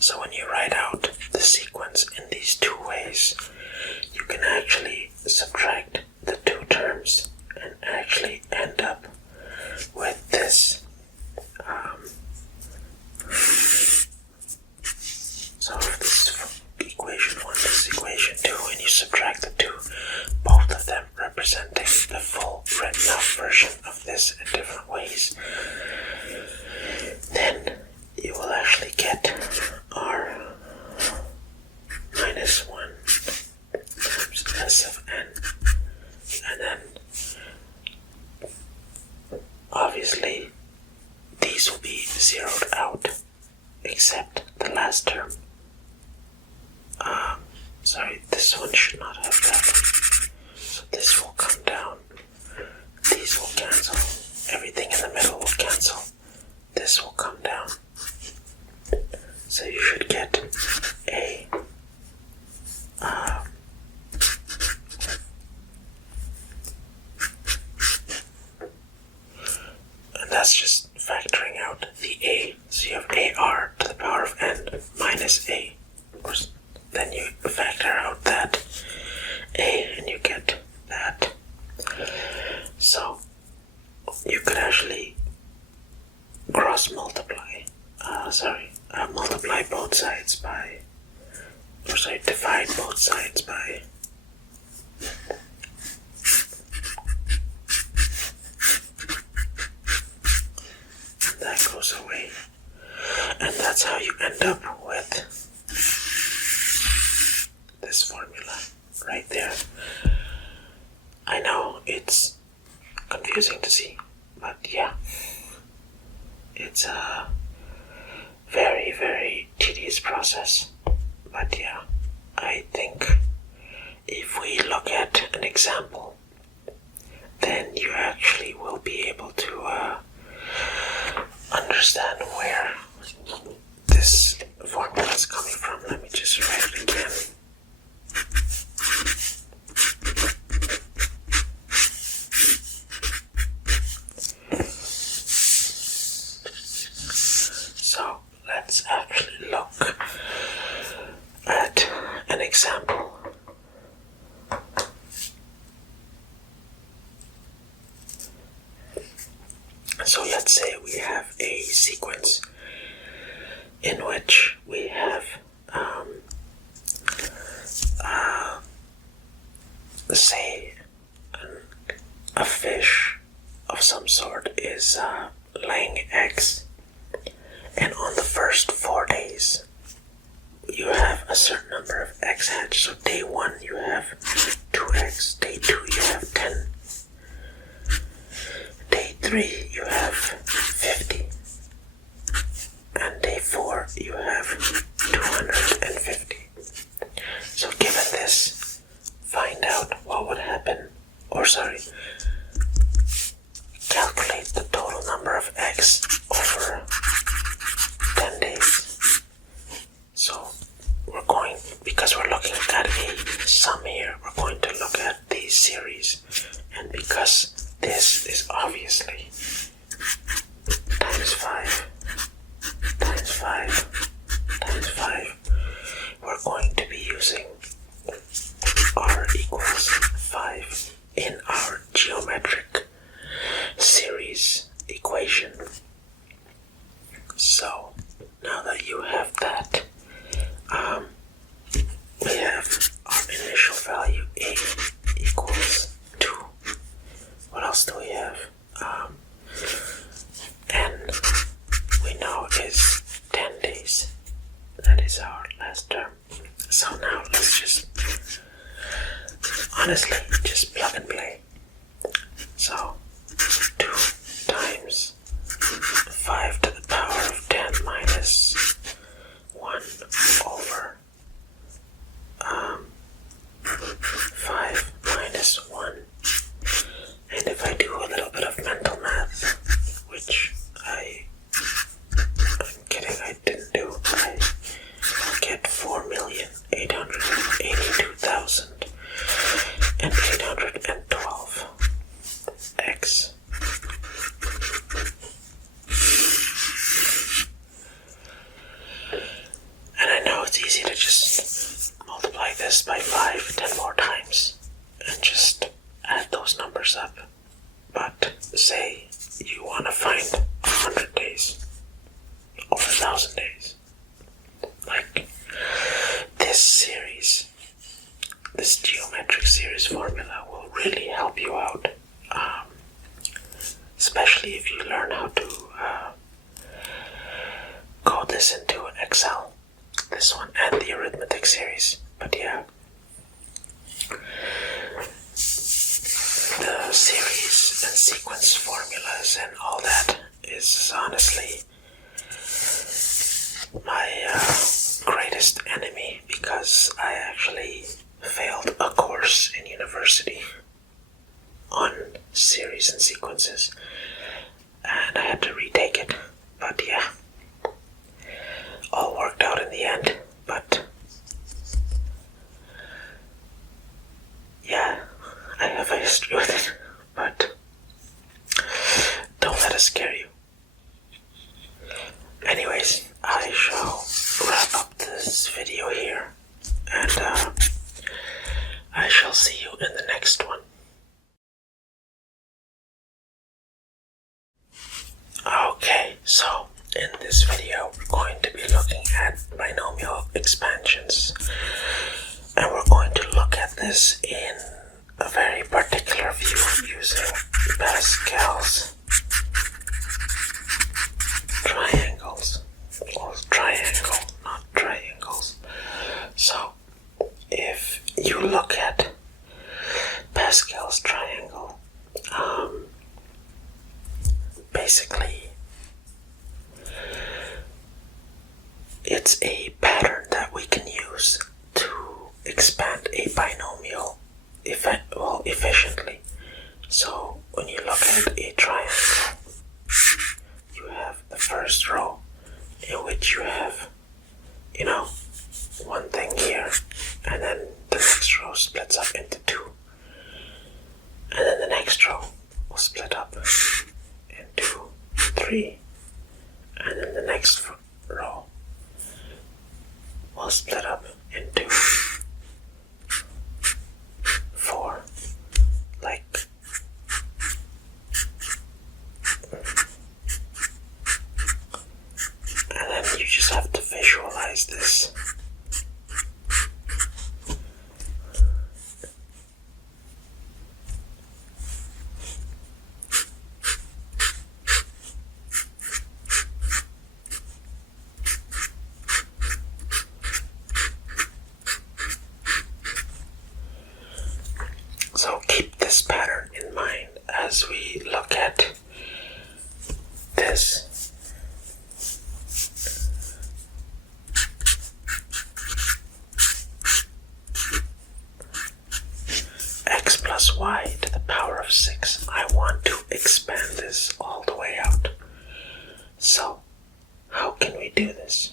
so when you write out the sequence in these two ways, you can actually subtract the two terms and actually end up with this. So if this is equation 1, this is equation 2, and you subtract the two, both of them representing the full written out version of this in different ways, then you will actually get R minus 1 times S of n, and then obviously these will be zeroed out except the last term. Sorry, this one should not have that. So this will come down, these will cancel, everything in the middle will cancel, this will come down. So you should get a and that's just factoring out the a. So you have AR to the power of n minus a. Then you factor out that a and you get that. So you could actually cross multiply. Multiply both sides by, divide both sides by and that goes away. And that's how you end up with this formula right there. I know it's confusing to see, but yeah, it's a very, very tedious process. But yeah, I think if we look at an example, then you actually will be able to understand where this formula is coming from. Let me just write it again. So let's actually look at an example. So let's say we have a sequence in which we have say a fish of some sort is laying eggs, and on the first 4 days you have a certain number of eggs hatched. So day 1 you have 2 eggs, day 2 you have 10, day 3 you have 50, and day 4 you have 250. So given this, find out what would happen, calculate the total number of eggs over 10 days. So because we're looking at a sum here, we're going to look at the series, and because this is obviously times 5 times 5 times 5, we're going to be be using r equals 5 in our geometric series equation. So now that you have that, we have our initial value a equals 2. What else do we have? N we know is 10 days. That is our last term. So now let's just honestly just plug and play. So 2 times 5 to the power of 10 minus 1 over 5 minus 1. And if I do a little bit of mental math, which I'm kidding, I didn't do, I get 4,882,812 x. And I know it's easy to just multiply this by 5 10 more times and just add those numbers up. But say you want to find 100 days or 1,000 days. Like this series, this geometric series formula will really help you out. Especially if you learn how to code this into Excel. This one and the arithmetic series. But yeah, the series and sequence formulas and all that is honestly my greatest enemy, because I actually failed a course in university on series and sequences, and I had to retake it. But yeah, all worked out in the end. But yeah, I have a history with it, but don't let it scare you. Anyways, I shall wrap up this video here, and I shall see you in the next one. Okay, so in this video we're going to be looking at binomial expansions, and we're going to look at this in a very particular view using Pascal's triangles, or triangle, not triangles. So if you look at Pascal's triangle, basically it's a pattern that we can use to expand a binomial efficiently. So when you look at a triangle, you have the first row in which you have, one thing here, and then the next row splits up into 2, and then the next row will split up into 3, and then the next row will split up into 4, like and then you just have to visualize this. So keep this pattern in mind as we look at this. X plus y to the power of 6. I want to expand this all the way out. So how can we do this?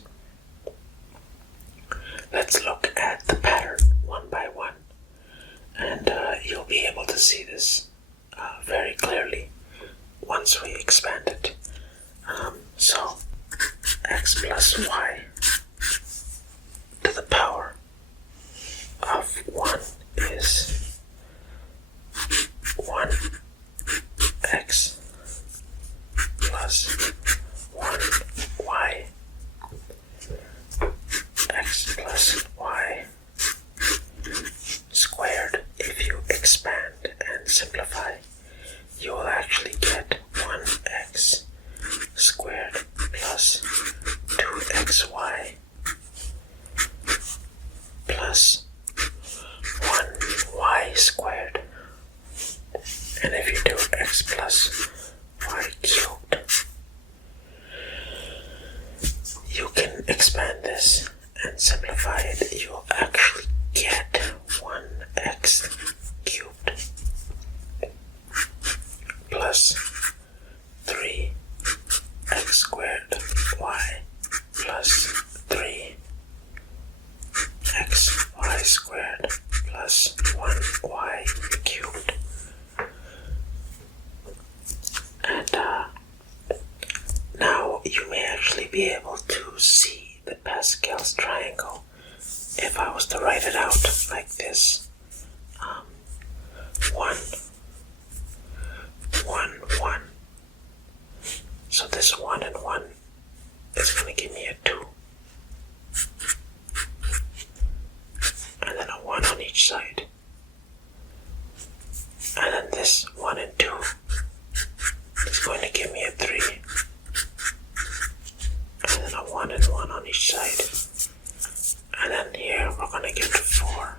Let's look at the pattern one by one, and you'll be able to see this very clearly once we expand it. So x plus y to the power simplify, you will actually get 1x squared plus 2xy plus 1y squared. And if you do x plus y cubed, you can expand this and simplify it. You'll actually get 1x cubed plus 3x squared y plus 3xy squared plus 1y cubed. And now you may actually be able to see the Pascal's triangle if I was to write it out like this. 1, 1, 1. So this 1 and 1 is going to give me a 2. And then a 1 on each side. And then this 1 and 2 is going to give me a 3. And then a 1 and 1 on each side. And then here we're going to get 4.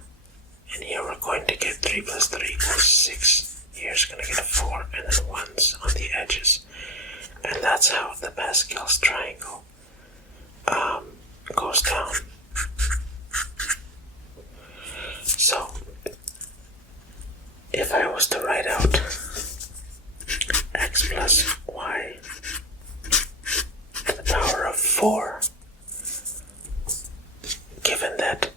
And here we're going to get 3 plus 3 equals 6. Here's going to get a 4 and then 1s on the edges. And that's how the Pascal's triangle goes down. So, if I was to write out x plus y to the power of 4, given that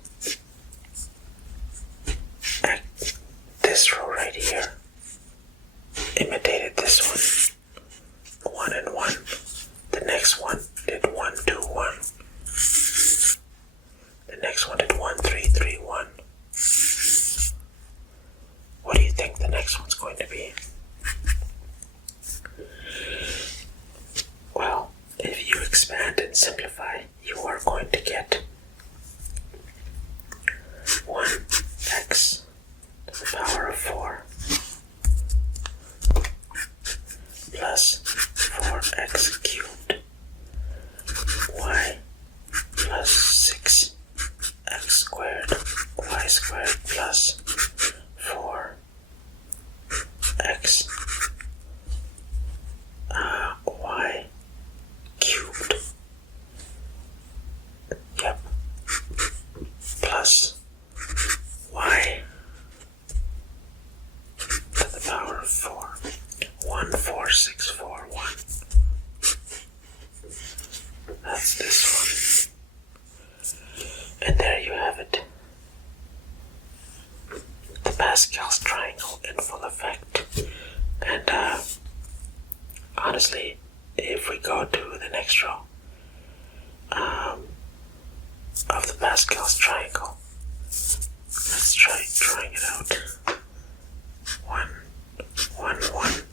this row right here imitated this one, 1 and 1, the next one did 1, 2, 1, the next one did 1, 3, 3, 1. What do you think the next one's going to be? Well, if you expand and simplify, you are going to get 1x to the power of 4 plus 4x cubed y plus 6x squared y squared plus 4x y cubed, yep, plus y to the power of 4, 1, 4, 6, 4, 1. That's this one. And there you have it. The Pascal's triangle in full effect. And honestly, if we go to the next row of the Pascal's triangle, let's try drawing it out. 1, 1, 1.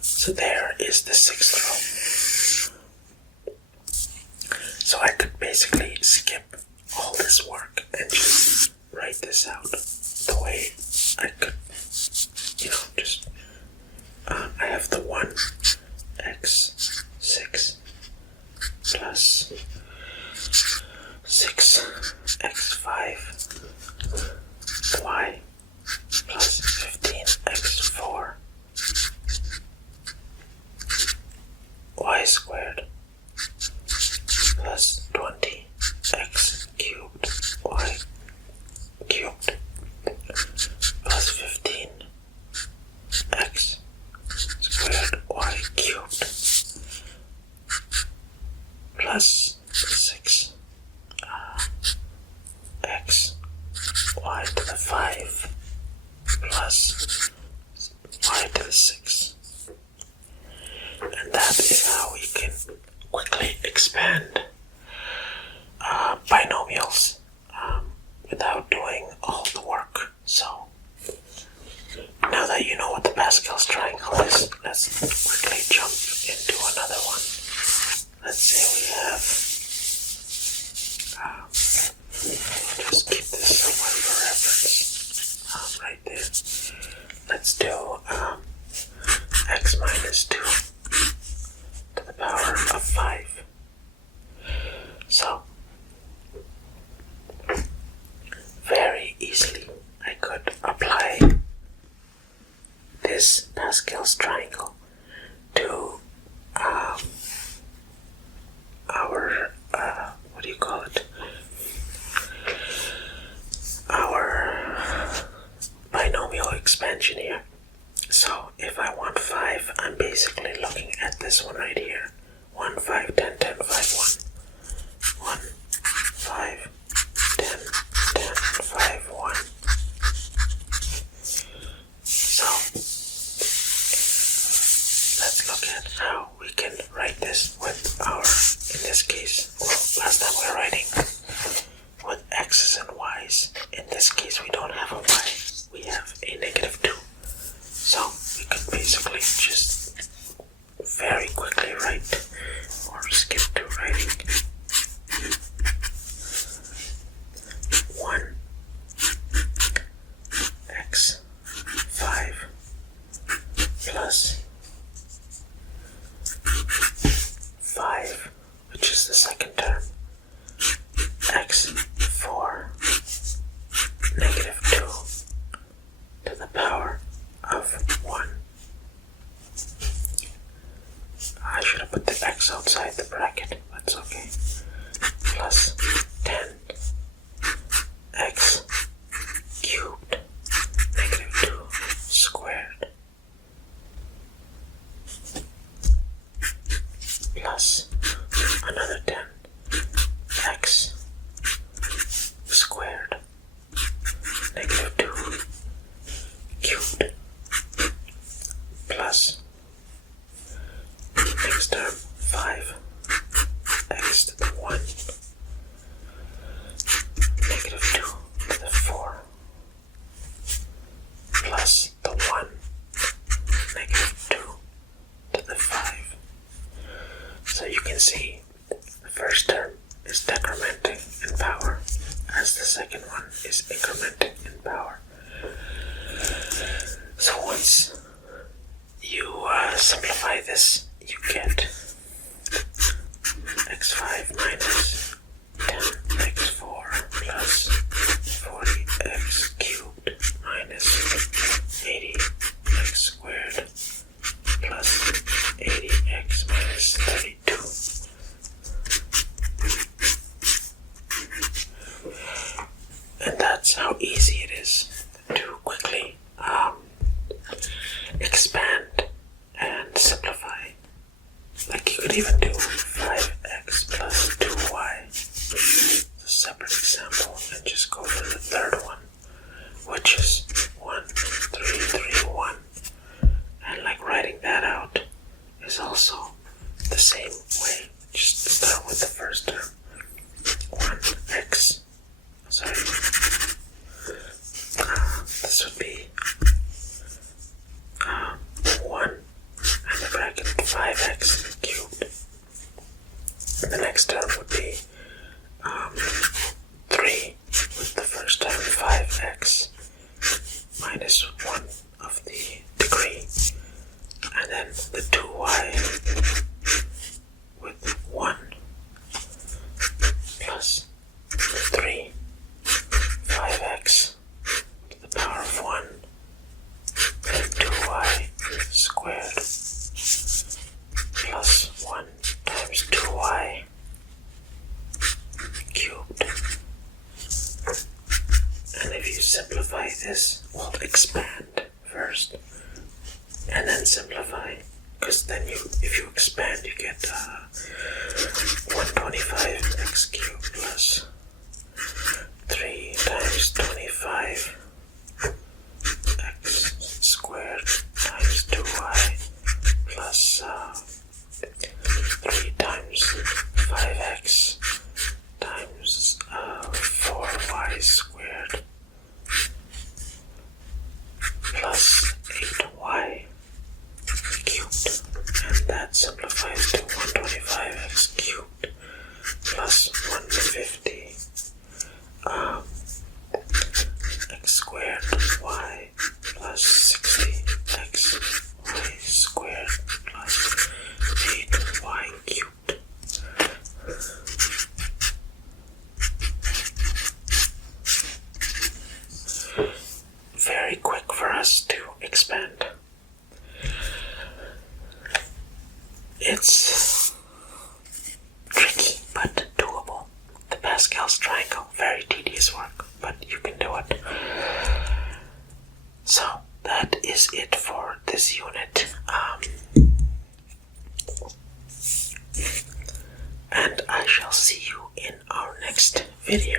So there is the 6th row. So I could basically skip all this work and just write this out the way I could, just, I have the 1x6 plus 6x5 y plus 15x4 y squared plus 20x cubed y cubed plus 15x squared y cubed quickly expand binomials without doing all the work. So now that you know what the Pascal's triangle is, let's quickly jump into another one. Let's say we have, just keep this somewhere for reference, right there. Let's do x minus 2 to the power of 5. So, very easily I could apply this Pascal's triangle to our, what do you call it? Our binomial expansion here. So if I want 5, I'm basically looking at this one right here. 1, 5, 10, 10, 5, 1. 1, 5, 10, 10, 5, 1. So let's look at how we can write this with our, in this case, last time we were writing with x's and y's. In this case we don't have a y, we have a negative 2. So we can basically just very quickly write, or skip to writing, 1 x 5 plus 5, which is the second term, x 4 negative 2 to the power of 1. I should have put the x outside the bracket, that's okay. Plus 10 x cubed negative 2 squared plus another 10 x squared negative 2 cubed plus next term 5 x to the 1 negative 2 to the 4 plus the 1 negative 2 to the 5. So you can see the first term is decrementing in power as the second one is incrementing in power. So once you simplify this, you get x5 minus 10x4 plus 40x cubed minus 80x squared plus 80x minus 32. And that's how easy it is to quickly expand and simplify. Like you could even do 5x plus 2y, a separate example, and just go for the third one, which is 1, 3, 3, 1. And like writing that out is also the same way. Just start with the first term. 1x, sorry, this would be 1 and the bracket 5x cubed. The next term would be 3 with the first term 5x minus 1 of the degree, and then the 2y with 1 plus 3 5x to the power of 1 and 2y squared plus 1 times 2y cubed. And if you simplify this, we'll expand first and then simplify, because then if you expand you get 125x cubed plus 3 times 25 x squared times 2y plus 3 times and that simplifies to 125x cubed plus 150 x squared y plus 60x y squared plus 8y cubed. Very quick for us to expand. It's tricky but doable. The Pascal's triangle, very tedious work, but you can do it. So that is it for this unit. And I shall see you in our next video.